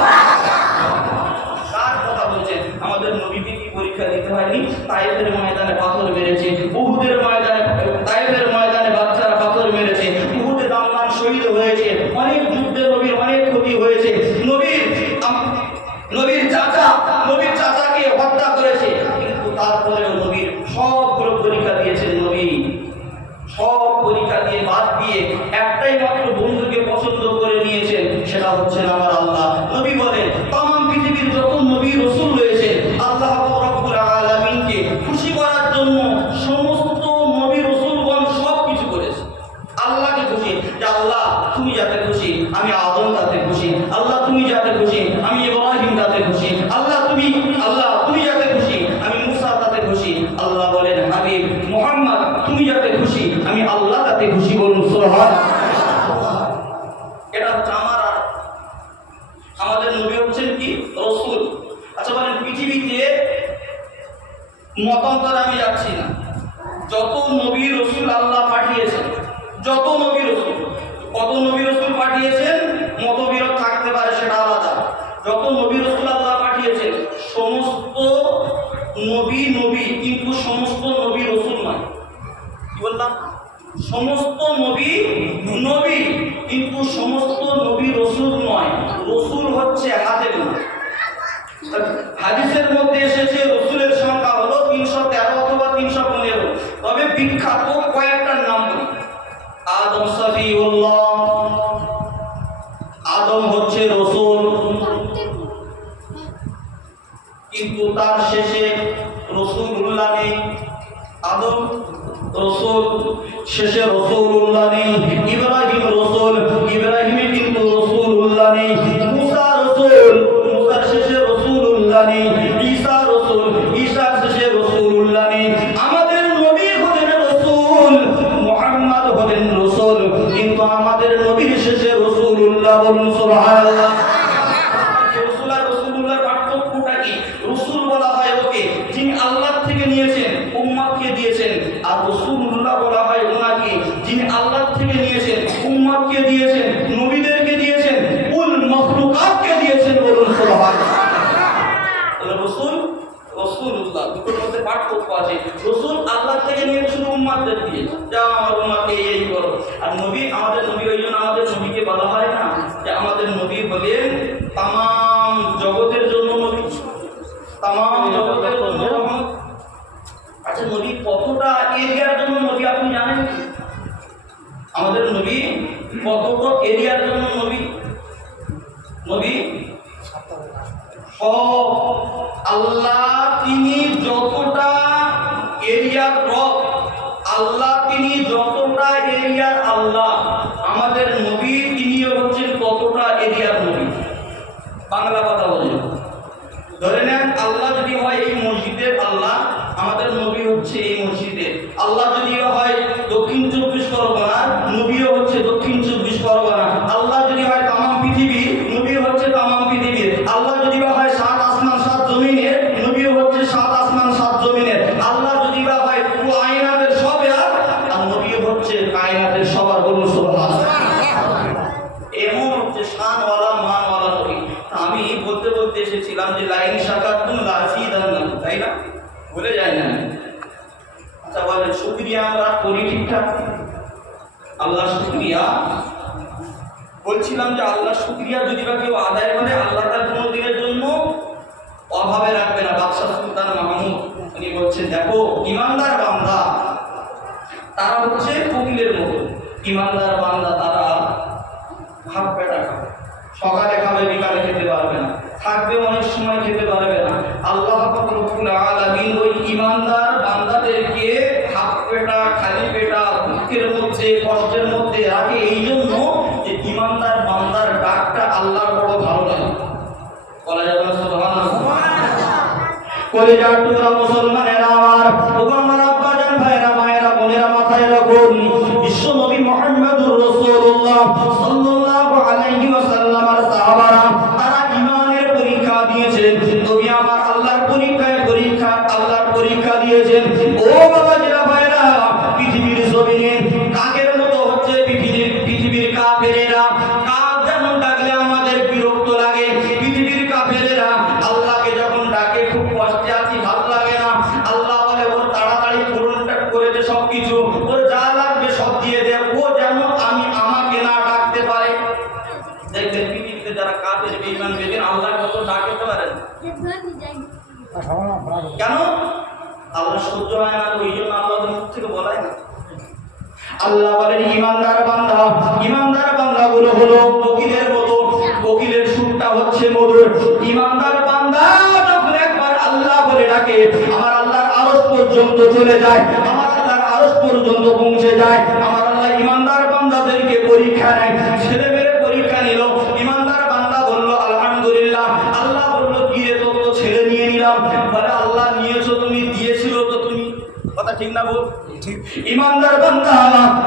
আমাদের নবীকে কি পরীক্ষা দিতে হয়নি? তায়েফের ময়দানে পাথর মেরেছে, উহুদের ময়দানে, তায়েফের ময়দানে বাচ্চারা পাথর মেরেছে, উহুদে দামমান শহীদ হয়েছে, অনেক যুদ্ধে নবীর অনেক ক্ষতি হয়েছে। নবীর চাচাকে হত্যা করেছে, কিন্তু তারপরেও নবীর সবগুলো পরীক্ষা দিয়েছেন। নবী সব পরীক্ষা দিয়ে বাদ দিয়ে একটাই মাত্র বন্ধুকে পছন্দ করে নিয়েছেন, সেটা হচ্ছে আমার আল্লাহ। নবী বলেন তাম পৃথিবীর যত নবী রাসূল রয়েছে আল্লাহ রাব্বুল আলামিনকে খুশি করার জন্য সমস্ত নবী রাসূলগণ সব কিছু করেছে। আল্লাহকে খুশি, যে আল্লাহ তুমি যাতে খুশি আমি আদম তাতে খুশি, আল্লাহ তুমি যাতে খুশি আমি ইব্রাহিম তাতে খুশি, আল্লাহ তুমি যাতে খুশি আমি মুসা তাতে খুশি। আল্লাহ বলেন হাবিব মুহাম্মদ তুমি যাতে খুশি আমি আল্লাহ তাতে খুশি, বলুন সুবহানাল্লাহ। এটা হচ্ছে আমাদের নবী হচ্ছেন কি? রাসূল। আচ্ছা বলেন পৃথিবীতে মতান্তর আমি যাচ্ছি না, যত নবী রাসূল আল্লাহ পাঠিয়েছেন, যত নবী রাসূল, কত নবী রাসূল পাঠিয়েছেন মতবিরোধ থাকতে পারে সেটা আলাদা। যত নবী রাসূল আল্লাহ পাঠিয়েছেন সমস্ত নবী কিন্তু সমস্ত নবী রাসূল নয়। কি বললাম? সমস্ত নবী কিন্তু সমস্ত নবী রাসূল নয়। রাসূল হচ্ছে হাতে গোনা। হাদিসের মধ্যে এসেছে রাসূলের সংখ্যা হলো 313 অথবা 315। তবে বিখ্যাত কয়েকটার নাম বলি। আদম সফিউল্লাহ, আদম হচ্ছে রাসূল, কিন্তু তার শেষে রাসূলুল্লাহ নেই। আদম রাসূল, শেষে রাসূলুল্লাহ নেই। ইব্রাহিম রাসূল, ইব্রাহিমে কিন্তু রাসূলুল্লাহ নেই। মুসা রাসূল, মুসার শেষে রাসূলুল্লাহ নেই। ঈসা রাসূল, ঈসার শেষে রাসূলুল্লাহ নেই। আমাদের নবী হলেন রাসূল, মুহাম্মদ হলেন রাসূল, কিন্তু আমাদের নবীর শেষে রাসূলুল্লাহ, বলুন সুবহানাল্লাহ। রাসূল আর রাসূলুল্লাহর পার্থক্যটা কি? রাসূল বলা হয় ওকে যিনি আল্লাহ থেকে নিয়েছেন উম্মতকে দিয়েছেন, আর রাসূলুল্লাহ বলা হয় ওনাকে যিনি আল্লাহ থেকে নিয়েছেন উম্মতকে দিয়েছেন, নবীদেরকে দিয়েছেন, কুল মাখলুকাতকে দিয়েছেন, বলুন সুবহানাল্লাহ। রাসূলুল্লাহ দুটোর মধ্যে পার্থক্য আছে। রাসূল আল্লাহ থেকে নিয়ে শুধু উম্মতদের দিয়েছে, যা আমার উম্মতকে এই করো। আর নবী, আমাদের নবী, ওই জন্য আমাদের নবীকে বলা হয় না যে আমাদের নবী হলেন তামাম জগতের জন্য নবী, তামাম জগতের জন্য। আচ্ছা নবী কতটা এরিয়ার জন্য নবী আপনি জানেন কি? আমাদের নবী কতটা এরিয়ার জন্য নবী? আল্লাহ তিনি যতটা এরিয়ার রব, আল্লাহ তিনি যতটা এরিয়ার আল্লাহ, আমাদের নবী তিনিও হচ্ছেন ততটা এরিয়ার নবী। বাংলা কথা বলেন, ধরে নেন আল্লাহ যদি হয় এই মসজিদের আল্লাহ, আমাদের নবী হচ্ছে এই মসজিদের আল্লাহ। যদি হয় দক্ষিণ 24 পরগনা, নবীও হচ্ছে দক্ষিণ 24 পরগনা। আল্লাহ যদি হয় তামাম পৃথিবী, নবী হচ্ছে তামাম পৃথিবীর আল্লাহ। যদি হয় 7 আসমান 7 জমিনের, নবীও হচ্ছে 7 আসমান 7 জমিনের আল্লাহ। যদি হয় পুরো আয়নাতের সব এক, আর নবী হচ্ছে কায়নাতের সবার। বলুন সুবহানাল্লাহ। এমন হচ্ছে শানওয়ালা মানওয়ালা নবী। আমি বলতে বলতে এসেছিলাম যে লাইন শাকাতুন লাযিদান্নাকুম, তাই না? বলে যায় না। আচ্ছা বলেন, শুকরিয়া আমরা করি ঠিকঠাক? আল্লাহ শুকরিয়া বলছিলাম যে আল্লাহ শুকরিয়া যদি বা কেউ আদায় করে, আল্লাহ তার কোনো দিনের জন্য অভাবে রাখবে না। বাদশাহ সুলতান মাহমুদ উনি বলছেন, দেখো ইমানদার বান্দা তারা হচ্ছে কোকিলের মতো। ইমানদার বান্দা তারা ভাত পেটা খাবে, সকালে খাবে বিকালে খেতে পারবে না, থাকবে অনেক সময় খেতে পারবে না। আল্লাহ রব্বুল আলামিন ওই ইমানদার বান্দাদেরকে ভাত পেটা খালি পেটা দুঃখের মধ্যে কষ্টের মধ্যে রাখে, এই জন্য যে ইমানদার বান্দার ডাকটা আল্লাহর বড় ভালো লাগে। বলা যাবে না সুবহানাল্লাহ? কলিজার টুকরা মুসলমানেরা আমার, ওগো আমার আব্বাজান ভাইরা মায়েরা বোনেরা, মাথায় রাখুন বিশ্ব নবী মুহাম্মদুর রাসূলুল্লাহ সাল্লাল্লাহু আলাইহি ওয়াসাল্লামের সাহাবারা তারা ঈমানের পরীক্ষা দিয়েছেন। নবী আমার আল্লাহর পরীক্ষা দিয়েছেন। ও বাবাজিরা ভাইরা, পৃথিবীর জমিনে কাকের মতো হচ্ছে পৃথিবীর কাফেরেরা। কাক যেমন ডাকলে আমাদের বিরক্ত লাগে, পৃথিবীর কাফেরেরা আল্লাহকে যখন ডাকে খুব কষ্টে আছি, ভালো লাগে না। আল্লাহ বলে ওর তাড়াতাড়ি পূরণটা করে দে, সবকিছু ওর যা লাগবে সব দিয়ে দে, ও যেন আমাকে না ডাকতে পারে। দেখবেন পৃথিবীতে যারা কাফের বেঈমান বেদিন আল্লাহর কত ডাকতে পারেন, কেন? আল্লাহ সহ্য হয় না, ওই জন্য আল্লাহর মুখ থেকে বলায় না। আল্লাহ বলেন ইমানদার বান্দাগুলো হলো কোকিলের মতো, কোকিলের সুরটা হচ্ছে মধুর। ইমানদার বান্দা যখন একবার আল্লাহ বলে ডাকে, আমার আল্লাহর আরশ পর্যন্ত চলে যায়, আমার আল্লাহর আরশ পর্যন্ত পৌঁছে যায়। আমার আল্লাহ ইমানদার বান্দাদেরকে পরীক্ষা নেয়। ছেলে মেয়ে পরীক্ষা নিল, ইমানদার বান্দা বলল আলহামদুলিল্লাহ। আল্লাহ বলল কি রে, তোর তো ছেলে নিয়ে নিলাম। বলে আল্লাহ নিয়েছো তুমি, দিয়েছিল তো তুমি। কথা ঠিক না বল? ঠিক। ইমানদার বান্দা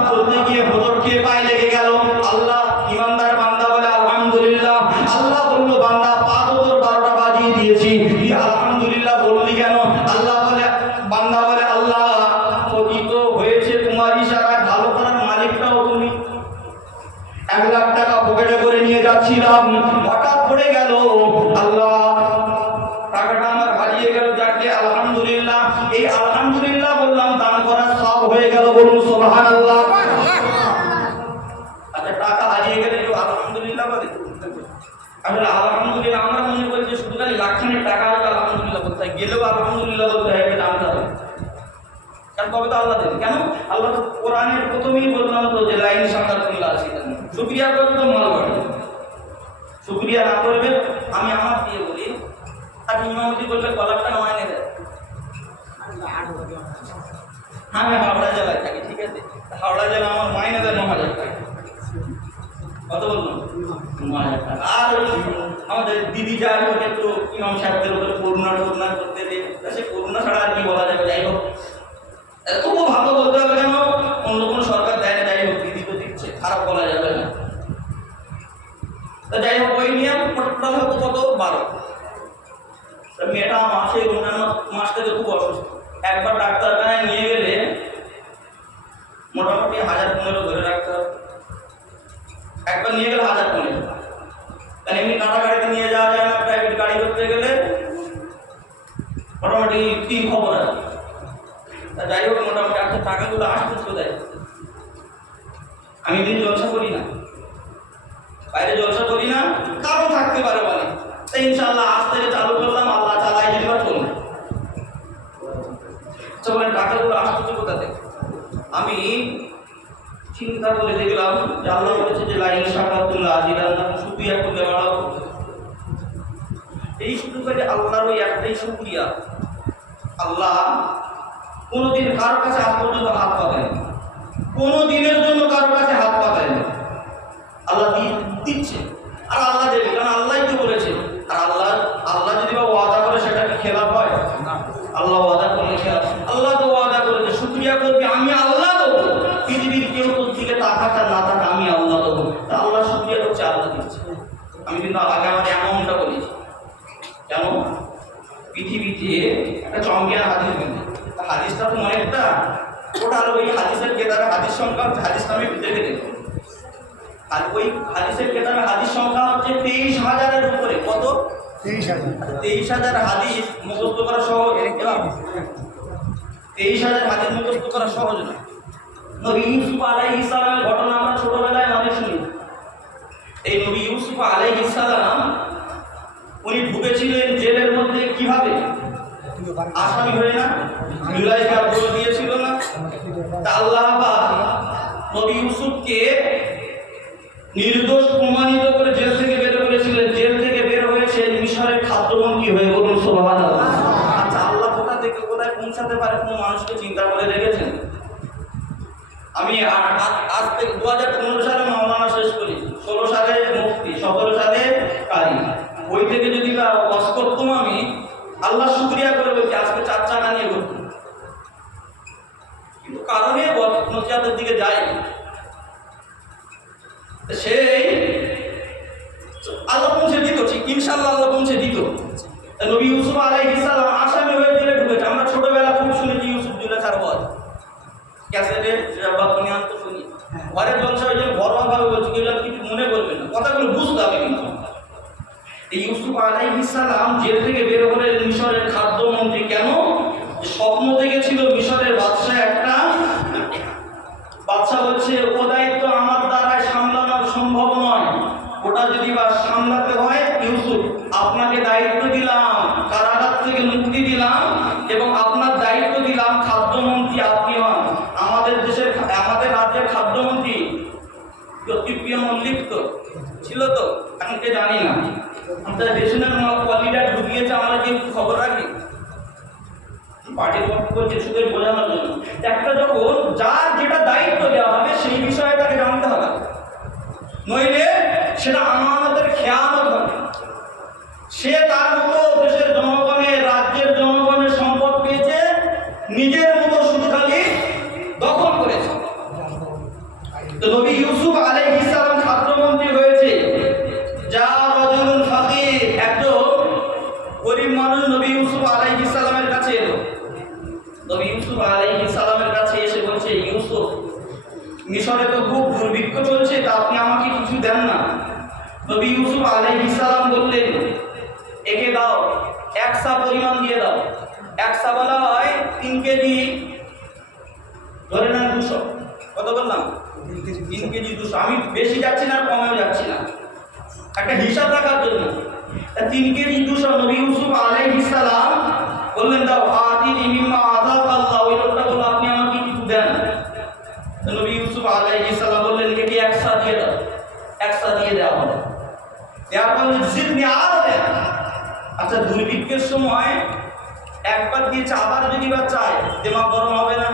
চলতে গিয়ে হুজুরকে পায়ে লেগে গেল। আল্লাহ ইমানদার বান্দা বলে আলহামদুলিল্লাহ। আল্লাহ বলল বান্দা পা তো তোর 12টা বাজিয়ে দিয়েছি, আলহামদুলিল্লাহ বললি কেন? বান্দা বলে আল্লাহ ক্ষতি তো হয়েছে তোমার ইশারায়, ভালো করার মালিকটাও তুমি। 1 লাখ টাকা পকেটে করে নিয়ে যাচ্ছিলাম, হঠাৎ পড়ে গেল, আল্লাহ টাকাটা আমার হারিয়ে গেল। যাকে আলহামদুলিল্লাহ, এই আলহামদুলিল্লাহ বললাম দান করার সব হয়ে গেল। বলুন সুবহানাল্লাহ। আচ্ছা টাকা হারিয়ে গেলে কেউ আলহামদুলিল্লাহ বলে? আসলে আলহামদুলিল্লাহ আমরা মনে করি যে শুধু খালি লাখখানেক টাকা হলে আলহামদুলিল্লাহ বলতে হয়, গেলেও আলহামদুলিল্লাহ বলতে হয়, এটা জানতে হবে। কারণ তবে তো আল্লাহ দেন। কেন? আল্লাহ তো কোরআনের প্রথমেই বললাম তো যে লাইন শাকাতুন লাযিদান, শুকরিয়া করলে তো মাল বাড়ে। শুকরিয়া না করবে, আমি আমার দিয়ে বলি, আর ইমামতি করলে কলারটা মাইনে দেয়। আমি হাওড়া জেলায় থাকি, ঠিক আছে? হাওড়া জেলা আমার মাইনে দেয় 9,000 টাকা। কত বললাম? 9,000 টাকা। আর আমাদের দিদি যায় ওকে একটু ইমাম সাহেবদের উপরে করুণা করতে দেয়, সে করুণা ছাড়া আর কি বলা যাবে। যাই হোক, তবুও ভালো বলতে হবে, কেন অন্য কোনো সরকার দেয় না, যাই হোক দিদি তো দিচ্ছে, খারাপ বলা যাবে না। তো যাই হোক, ওই নিয়ম টোটাল হতো কত? 12। মেয়েটা মাসে অন্যান্য মাস থেকে খুব অসুস্থ, একবার ডাক্তারখানায় নিয়ে গেলে মোটামুটি 1,015 ধরে রাখতে হবে। একবার নিয়ে গেলে 1,015, তাহলে এমনি কাটা গাড়িতে নিয়ে যাওয়া যায় না, প্রাইভেট গাড়ি করতে গেলে মোটামুটি 3 খবর আছে। তা যাই হোক, মোটামুটি আপনার টাকাগুলো আসতে কোথায়? আমি দিন জলসা করি না, বাইরে জলসা করি না, কারণ থাকতে পারে বলে, তাই ইনশাআল্লাহ আজ থেকে চালু করলাম, আল্লাহ চালাই যেবার চলবে। চলেন টাকাগুলো আসতেছে কোথা থেকে? আমি চিন্তা করে দেখলাম যে আল্লাহ বলেছে যে লাইন শাকাতুন লাযিদান, শুকরিয়া করলে বাড়াও। এই শুধু করে আল্লাহর ওই একটাই শুকরিয়া। আল্লাহ কোনোদিন কারোর কাছে আজ পর্যন্ত হাত পাতায় না, কোনো দিনের জন্য কারোর কাছে হাত পাতায় না। আল্লাহ দিচ্ছে আর আল্লাহ দেবে, কারণ আল্লাহই তো বলেছে। আর আল্লাহ যদি বা ওয়াদা খেলাফ হয়? আল্লাহ ওয়াদা করলে খেলাফ। আল্লাহ তো ওয়াদা করেছে শুকরিয়া করবি আমি আল্লাহ দেবো। পৃথিবীর কেউ তোর দিকে তাকাক আর না তাকাক আমি আল্লাহ দেবো। তা আল্লাহ শুকরিয়া করছে, আল্লাহ দিচ্ছে। আমি কিন্তু আগে আমার এমনটা বলেছি কেন, পৃথিবীতে একটা চমকিয়ার হাদিস কিন্তু হাদিসটা তো অনেকটা, ওটা হলো ওই হাদিসের কেতাবে হাদিস সংখ্যা হচ্ছে, হাদিসটা আমি দেখে দেখো, আর ওই হাদিসের কেতাবে হাদিস সংখ্যা হচ্ছে 23,000-এর উপরে। কত? 23,000 হাদিস মুখস্থ করা সহজ। এবং 23,000 হাদিস মুখস্থ করা সহজ না। নবী ইউসুফ আলাইহিস সালামের ঘটনা আমরা ছোটবেলায় অনেক শুনি। এই নবী ইউসুফ আলাইহিস সালাম উনি ঢুকেছিলেন জেলের মধ্যে কিভাবে? আসামি হয়ে না, জুলাইখা বলে দিয়েছিল না। তা আল্লাহ পাক নবী ইউসুফকে নির্দোষ প্রমাণিত করে জেল থেকে বের করেছিলেন। জেল থেকে বের হয়েছে মিশরের খাদ্যমন্ত্রী হয়ে। বলুন সুবহানাল্লাহ। আচ্ছা, আল্লাহ কোথা থেকে কোথায় পৌঁছাতে পারে কোনো মানুষকে চিন্তা করে দেখেছেন? আমি আজ থেকে 2015 সালে মাওলানা শেষ করি, 16 সালে মুফতি, 17 সালে কারি। ওই থেকে যদি ওয়াজ করতাম আমি, আল্লাহ শুকরিয়া করে বলছি আজকে 4 চাকা নিয়ে ঘুরতাম, কিন্তু কারণে নসিহতের দিকে যাই। সেই আল্লাহ পৌঁছে দিত, ঠিক ইনশাআল্লাহ আল্লাহ পৌঁছে দিত। নবী ইউসুফ আলাইহিস সালাম আসামি হয়ে জেলে ঢুকেছে। আমরা ছোটবেলা খুব শুনেছি ইউসুফ জুলেখার বল, ক্যাসেটে বা দুনিয়া তো শুনি। ঘরের জলসা ওই যে ঘরোয়া ভাবে বলছি, কেউ কিছু মনে করবে না, কথাগুলো বুঝতে হবে। কিন্তু এই ইউসুফ আলাইহিস সালাম জেল থেকে বের হলে মিশরের খাদ্যমন্ত্রী কেন? স্বপ্ন দেখেছিল মিশরের বাদশা একটা, বাদশা বলছে ও দায়িত্ব আমার দ্বারা সামলানো সম্ভব নয়, ওটা যদি বা সামলাতে হয় ইউসুফ আপনাকে দায়িত্ব দিলাম, কারাগার থেকে মুক্তি দিলাম এবং আপনার দায়িত্ব দিলাম খাদ্যমন্ত্রী আপনি হন। আমাদের দেশের আমাদের রাজ্যের খাদ্যমন্ত্রী জ্যোতিপ্রিয় মল্লিক তো ছিল, তো এখন কে জানি না। আমাদের রেশনের কোয়ালিটার ঢুকিয়েছে, আমরা কি খবর রাখি? পার্টির পক্ষ কিছুকে বোঝানোর জন্য একটা যখন যার যেটা দায়িত্ব দেওয়া হবে সেই বিষয়ে তাকে জানতে হবে, নইলে সেটা আমাদের খেয়ানত হবে। সে তার মতো দেশের জনগণের রাজ্যের জনগণের সম্পদ পেয়েছে, নিজের মতো শুধু খালি দখল করেছে। তো নবী ইউসুফ আলাইহিস সালাম খাদ্যমন্ত্রী হয়েছে। যা রাজুলুন ফাকির, একজন গরিব মানুষ নবী ইউসুফ আলাইহিস সালামের কাছে এলো। নবী ইউসুফ আলাইহিস সালামের কাছে এসে বলছে, ইউসুফ মিশরে তো খুব দুর্ভিক্ষ চলছে, তা আপনি আমাকে কিছু দেন না। নবী ইউসুফ আলাইহিস সালাম বললেন, একে দাও, 1 সা পরিমাণ দিয়ে দাও। 1 সা বলা হয় 3 কেজি, ধরে নেন 200। কত বললাম? 3 কেজি 200। আমি বেশি যাচ্ছি না, কমেও যাচ্ছি না, একটা হিসাব রাখার জন্য। 3 কেজি 200 নবী ইউসুফ আলাইহিস সালাম বললেন, দাও। আতিনি মিম্মা আতাকাল্লাহ, ওই লোকটা বলল আপনি আমাকে কিছু দেন। নবী ইউসুফ আলাইহিস সালাম বললেন, একে 1 সা দিয়ে দাও। 1 সা দিয়ে দেওয়া হলো। দেওয়ার পর জিদনি আরো দেন। আচ্ছা, দুর্ভিক্ষের সময় একবার দিয়েছে, আবার যদি বা চায় দিমাগ গরম হবে না?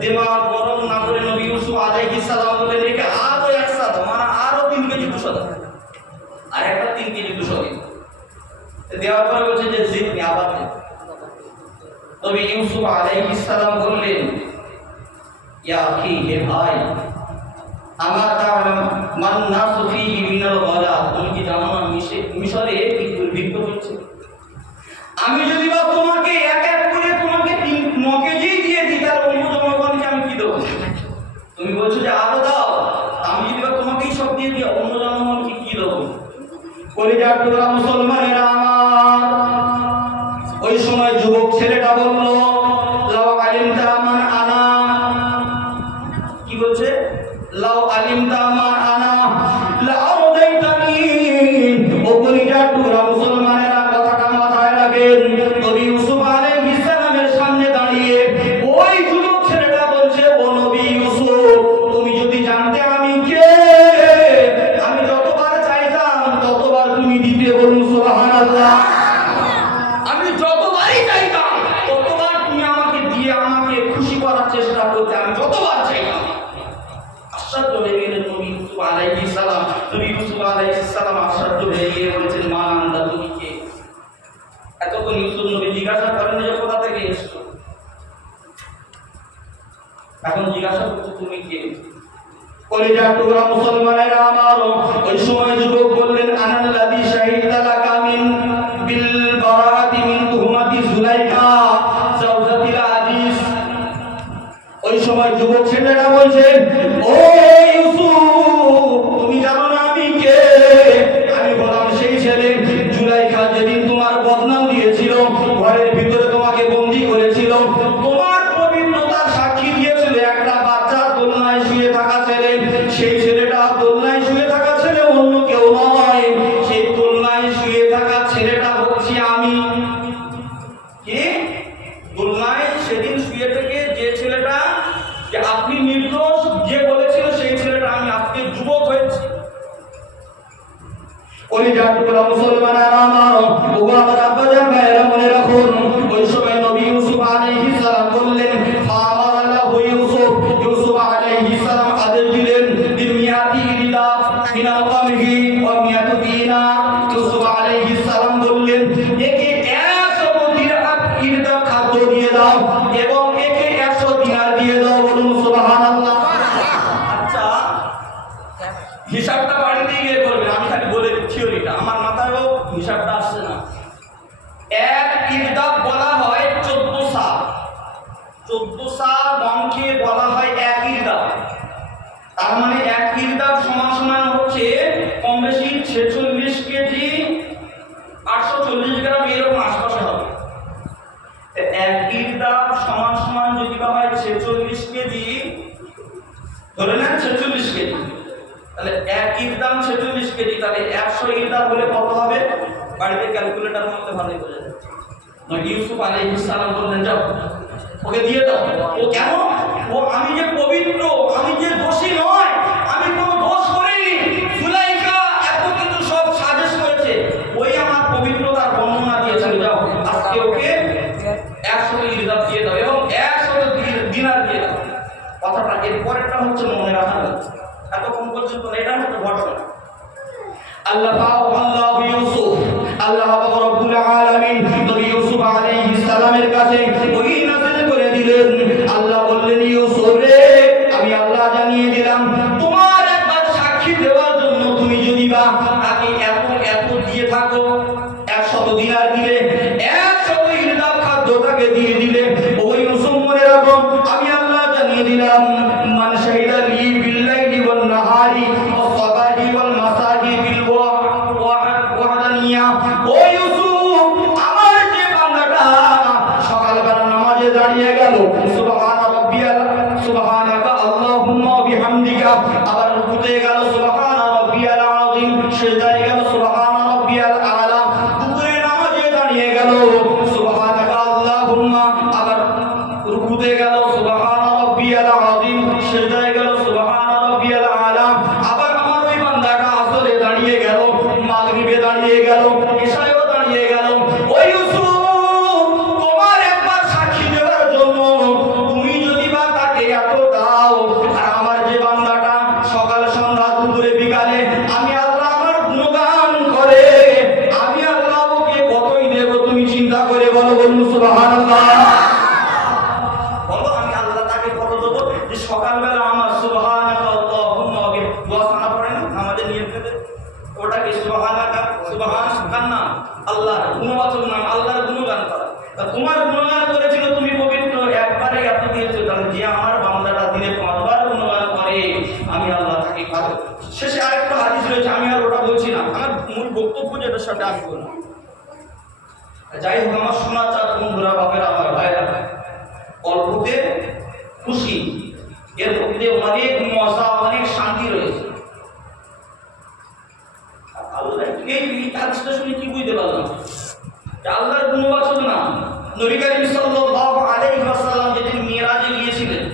দিমাগ গরম না করে নবী ইউসুফ আলাইহিস সালাম বললেন, একে আরো 1 সা দাও, মানে আরো 3 কেজি 200 দাও। আর একটা 3 কেজি 200 দিন দেওয়ার পরে বলছে যে জিদনি আবার দেন। নবী ইউসুফ আলাইহিস সালাম বললেন, ইয়া আখি, হে ভাই, আমা তাআলাম মান নাসু ফীহি মিনাল গালা, তুমি কি জানো না মিশরে কি দুর্ভিক্ষ হচ্ছে? আমি যদি বা তোমাকে এক এক করে তোমাকে 9 কেজি দিয়ে দিই, তার অন্য জনগণকে আমি কি দেবো? তুমি বলছো যে আরো দাও, আমি যদি বা তোমাকেই সব দিয়ে দিই, অন্য জনগণকে কি দেবো? কলিজার টুকরা মুসলমানেরা আমার, ওই সময় যুবক ছেলেটা বলল, লাউ আলিমতা মান আনা, কি বলছে? লাউ আলিমতা মান আনা লাউদাইতানি। ও কলিজার টুকরা মুসলমানেরা, কথাটা মাথায় রাখেন। নবী ইউসুফ আলাইহিস সালামের সামনে দাঁড়িয়ে ওই যুবক ছেলেটা বলছে, ও নবী ইউসুফ, তুমি যদি জানতে আমি কে, আমি যতবার চাইতাম ততবার তুমি দিতে। বলুন সুবহানাল্লাহ। আমি যতবারই চাইতাম ততবার এতক্ষণ ইউসুফ নবী জিজ্ঞাসা করেন যে কোথা থেকে এসছো, এখন জিজ্ঞাসা করছো তুমি কে। কলিজার টুকরা মুসলমানেরা আমার, ওই সময় যুবক বললেন আনাল্লাযী শাহিদা লাকা মিন বিল বারাতি মিন তুহমাতি যুলাইখা জাওজাতিল আজিজ। ওই সময় যুবক ছেলেরা বলছে, ও ইউসুফ, তুমি জানো না আমি কে? আমি বললাম সেই ছেলে জুলাইখা যেদিন তোমার বদনাম দিয়েছিল, ঘরের ভিতরে তোমাকে বন্দী করেছিল, তোমার পবিত্রতার সাক্ষী দিয়েছিল একটা বাচ্চা দোলনায় শুয়ে থাকা ছেলে। সেই ছেলেটা দোলনায় শুয়ে থাকা ছেলে অন্য কেউ নয়, সেই দোলনায় শুয়ে থাকা ছেলেটা হচ্ছি আমি। কি দোলনায় সেদিন শুয়ে থেকে যে ছেলেটা যে আপনি নির্দোষ যে বলেছিল, সেই ছেলেটা আমি, আজকে যুবক হয়েছি। ওই জাতগুলা মুসলমানেরা আমার, ওগো আমার আব্বাজান ভাইয়েরা মনে রাখুন, ওই সময় নবী ইউসুফ আলাইহিস সালাম বললেন, ফামারালাহু ইউসুফ, ইউসুফ আলাইহিস সালাম আদেশ দিলেন বিমিয়াতি ইলাফ মিনাল কামহি ওয়া মিয়াতু দিনার। ইউসুফ আলাইহিস সালাম বললেন, একে 100 দিরহাম ইরদা খাদ্য দিয়ে দাও এবং একে 100 দিনার দিয়ে দাও। বলুন সুবহানাল্লাহ। আচ্ছা, হিসাবটা বাড়িতে গিয়ে করবেন, আমি খালি বলে থিওরিটা, আমার মাথায়ও হিসাবটা আসছে না। এক ইরদাব বলা হয় 14 সা, 14 সা অঙ্কে বলা হয় এক ইরদাব। তার মানে এক ইরদাব সমান সমান হচ্ছে কম বেশি 46 কেজি 840 গ্রাম, এরকম আশপাশে হবে। এক ইরদাব সমান সমান যদি বা হয় 46 কেজি, ধরে নেন 46 কেজি, তাহলে এক ইরদাম 46 কেজি, তাহলে 100 ইরদাম হলে কত হবে? বাড়িতে ক্যালকুলেটর মধ্যে ভালোই বোঝা যায়। নবী ইউসুফ আলাইহিস সালাম বললেন, যাও ওকে দিয়ে দাও। ও কেন? ও আমি যে পবিত্র, আমি যে দোষী নয়, আমি কোনো দোষ করিনি, জুলাইখা এত কিছু সব সাজেশ করেছে, ওই আমার পবিত্রতার বর্ণনা দিয়েছিল। যাও আজকে ওকে 100 ইরদাম দিয়ে দাও এবং 100 দিনার দিয়ে দাও। কথাটা এর পরেরটা হচ্ছে মনে রাখা হচ্ছে, এতক্ষণ পর্যন্ত এটা হচ্ছে ঘটনা। আল্লাহ ইউসুফ, আল্লাহ রাব্বুল আলামিন নবী ইউসুফ আলাইহিস সালামের কাছে ওহী নাযিল করে দিলেন। আল্লাহ বললেন, ইউসুফ রে, আমি আল্লাহ জানিয়ে দিলাম তোমার একবার সাক্ষী দেওয়ার জন্য তুমি যদি বা তাকে এত দিয়ে থাকো, 100 দিনার দিলে, 100 ইরদাম খাদ্যটাকে দিয়ে দিলে, ও ইউসুফ মনে রাখো, আমি আল্লাহ জানিয়ে দিলাম মান শাহিদা লি বিল্লাইলি ওয়ান নাহারি ওয়াস সাবাহি ওয়াল মাসাহি বিল ওয়াহদানিয়া। ও ইউসুফ, আমার যে বান্দাটা সকালবেলা নামাজে দাঁড়িয়ে গেল, সুবহানা রাব্বিয়াল, সুবহানাকা আল্লাহুম্মা বিহামদিকা, আবার রুকুতে গেল, সুবহানা রাব্বিয়াল আযীম, সিজদায় গেল, সুবহানা রাব্বিয়াল আলা, দুপুরে নামাজে দাঁড়িয়ে গেল, সুবহানাকা আল্লাহুম্মা, আবার রুকুতে গেল, সুবহানা রাব্বিয়াল আযীম, সিজদায় গেল, সুবহানা রাব্বিয়াল আলা, আবার আমার ওই বান্দাটা আসরে দাঁড়িয়ে গেল, মাগরিবে দাঁড়িয়ে গেল, ইশায়ও দাঁড়িয়ে গেল। ও ইউসুফ, তোমার একবার সাক্ষী দেওয়ার জন্য তুমি যদি বা তাকে এত দাও, আর আমার যে বান্দাটা সকাল সন্ধ্যা দুপুরে বিকালে আমি আল্লাহ আমার গুণগান করে, আমি আল্লাহ ওকে কতই দেব তুমি চিন্তা করে বলো। বলুন সুবহানাল্লাহ। বলো আমি আল্লাহ তাকে কত দেবো? যে সকালবেলা আমার সুবহানাকা আল্লাহুম্মা দোয়া শোনা পড়ে না আমাদের নিয়তে, ওটাকে সুবহানাকা, সুবহান কার নাম? আল্লাহর গুণবাচক নাম, আল্লাহর গুণগান করা। তা তোমার গুণগান করেছিল, তুমি পবিত্র, একবারে এত দিয়েছো, তাহলে যে আমার বান্দাটা দিনে 5 বার গুণগান করে, আমি আল্লাহ তাকে পাবো। শেষে আরেকটা হাদিস রয়েছে, আমি আর ওটা বলছি না, আমার মূল বক্তব্য যেটা সেটা আমি বলবো। যাই হোক, আমার শোনা চার বন্ধুরা, বাপের, আমার ভাইরা, অল্পতে খুশি, এর মধ্যে অনেক মজা, অনেক শান্তি রয়েছে। এই হাদিসটা শুনে কি বুঝতে পারলাম? আল্লাহর গুণবাচক নাম। নবী করিম সাল্লাল্লাহু আলাইহি ওয়াসাল্লাম যেদিন মিরাজে গিয়েছিলেন,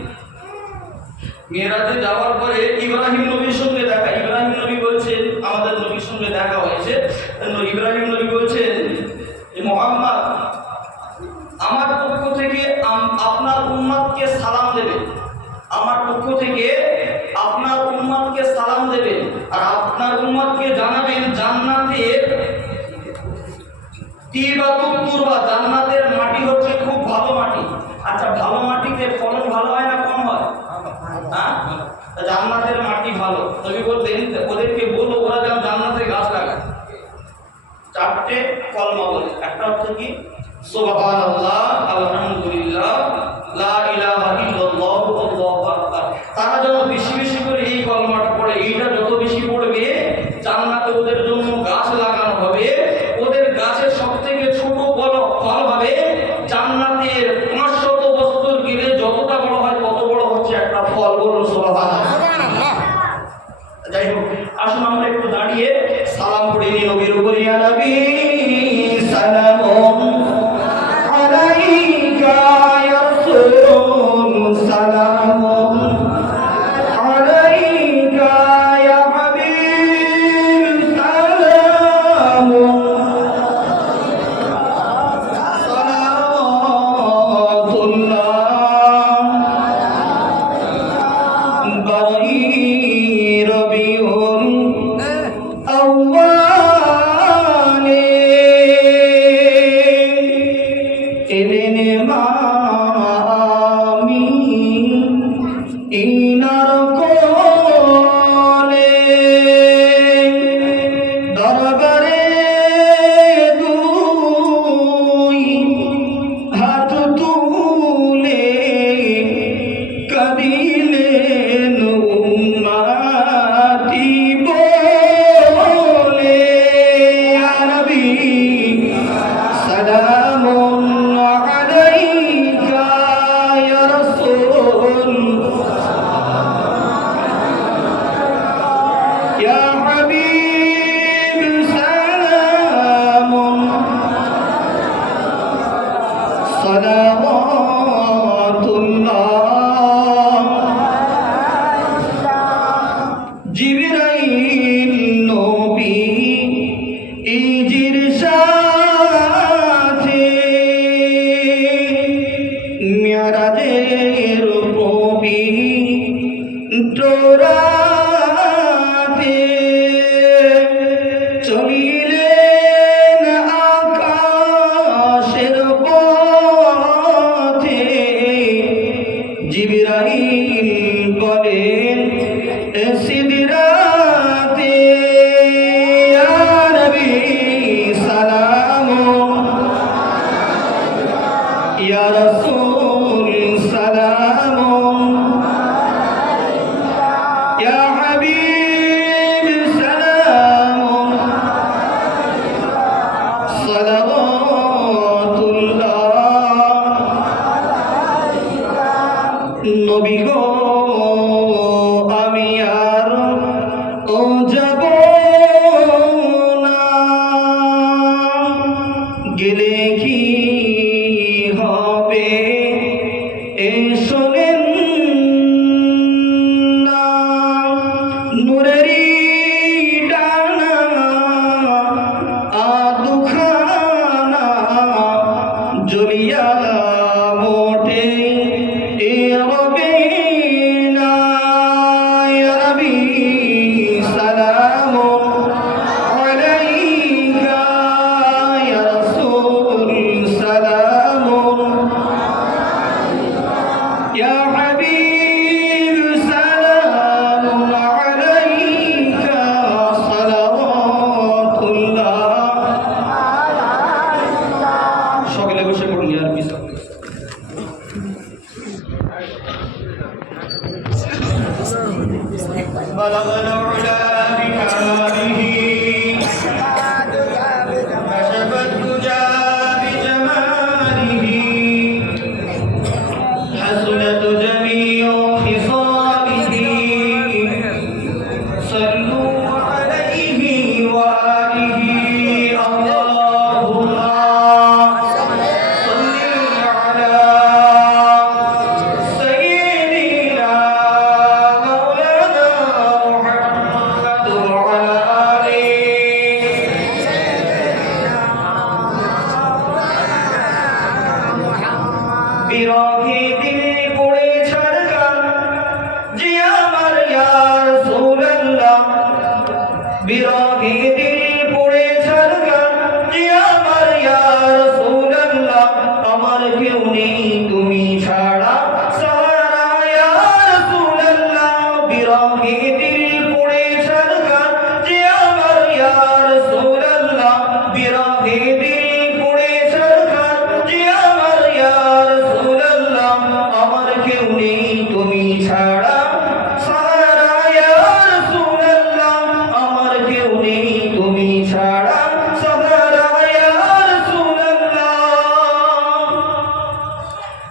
মিরাজে যাওয়ার পরে ইব্রাহিম নবীর সঙ্গে দেখা, ইব্রাহিম নবী বলছেন, আমাদের নবীর সঙ্গে দেখা হয়েছে, ইব্রাহিম নবী বলছেন, মুহাম্মদ আমার পক্ষ থেকে আপনার উম্মতকে সালাম দেবেন, আমার পক্ষ থেকে আপনার উম্মতকে সালাম দেবেন, আর আপনার উম্মতকে জানাবেন জান্নাতের তিবাতুত তুরবা, জান্নাতের মাটি হচ্ছে খুব ভালো মাটি। আচ্ছা, ভালো মাটিতে ফলন ভালো হয় না কম হয়? হ্যাঁ, জান্নাতের মাটি ভালো। নবী বলতেন ওদেরকে বলো ওরা যেন জান্নাতে গাছ লাগায়। চারটে কলমা বলে, একটা হচ্ছে কি সুবহানাল্লাহ, আলহামদুলিল্লাহ, লা ইলাহা ইল্লাল্লাহ, আল্লাহু আকবার। তারা যেন বেশি বেশি করে এই কলমাটা পড়ে। এইটা যত বেশি পড়বে জান্নাতে ওদের জন্য গাছ লাগানো হবে। ওদের গাছের সবথেকে ছোট বড় ফল হবে জান্নাতের 500 বছর গেলে যতটা বড় হয় তত বড় হচ্ছে একটা ফল। বলুন সুবহানাল্লাহ। যাই হোক, আসুন আমরা একটু দাঁড়িয়ে সালাম পড়ে নিই নবীর উপরে। ইয়া নবী সালামুন আলাইকা ইয়া রাসূল, সালামুন আলাইকা ইয়া হাবিব, সালামুন সালাওয়াতুল্লাহ বারাই রবিউল আউয়ালে এলেন মামি ইনার কোলে, দরবারে দুই হাত তুলে কাঁদিলেন উম্মতি বলে। ইয়া নবী সালামুন আলাইকা ইয়া রাসূল, ইয়া হাবিব, সালামুন সালাওয়াতুল্লাহ। জিবরাইল নবী ইজির সাথে মিরাজের পবিত্রাতে চলিলেন আকাশের পথে। জিবরাইল বলেন সিদরাতে, ইয়া নবী সালামুন, ইয়া রাসূল সালামুন, ইয়া হাবিব সালামুন, সালাওয়াতুল্লাহ। নবী গো আমি আর ও যাব না, গেলে কি হবে এ শোনেন না। নূরেরি ডানা দুখানা জ্বলিয়া মোটে এ রবে না। ইয়া নবী সালামুন আলাইকা ইয়া রাসূল, সালামুন ইয়া হাবিব, সালামুন আলাইকা, সালাওয়াতুল্লাহ। সকলে বসে পড়ুন। ইয়া রাব্বি بلغ العلا بكماله، كشف الدجى بجماله، حسنت جميع خصاله، صلوا عليه وآله. اللهم صل على سيدنا مولانا محمد وعلى آله براكب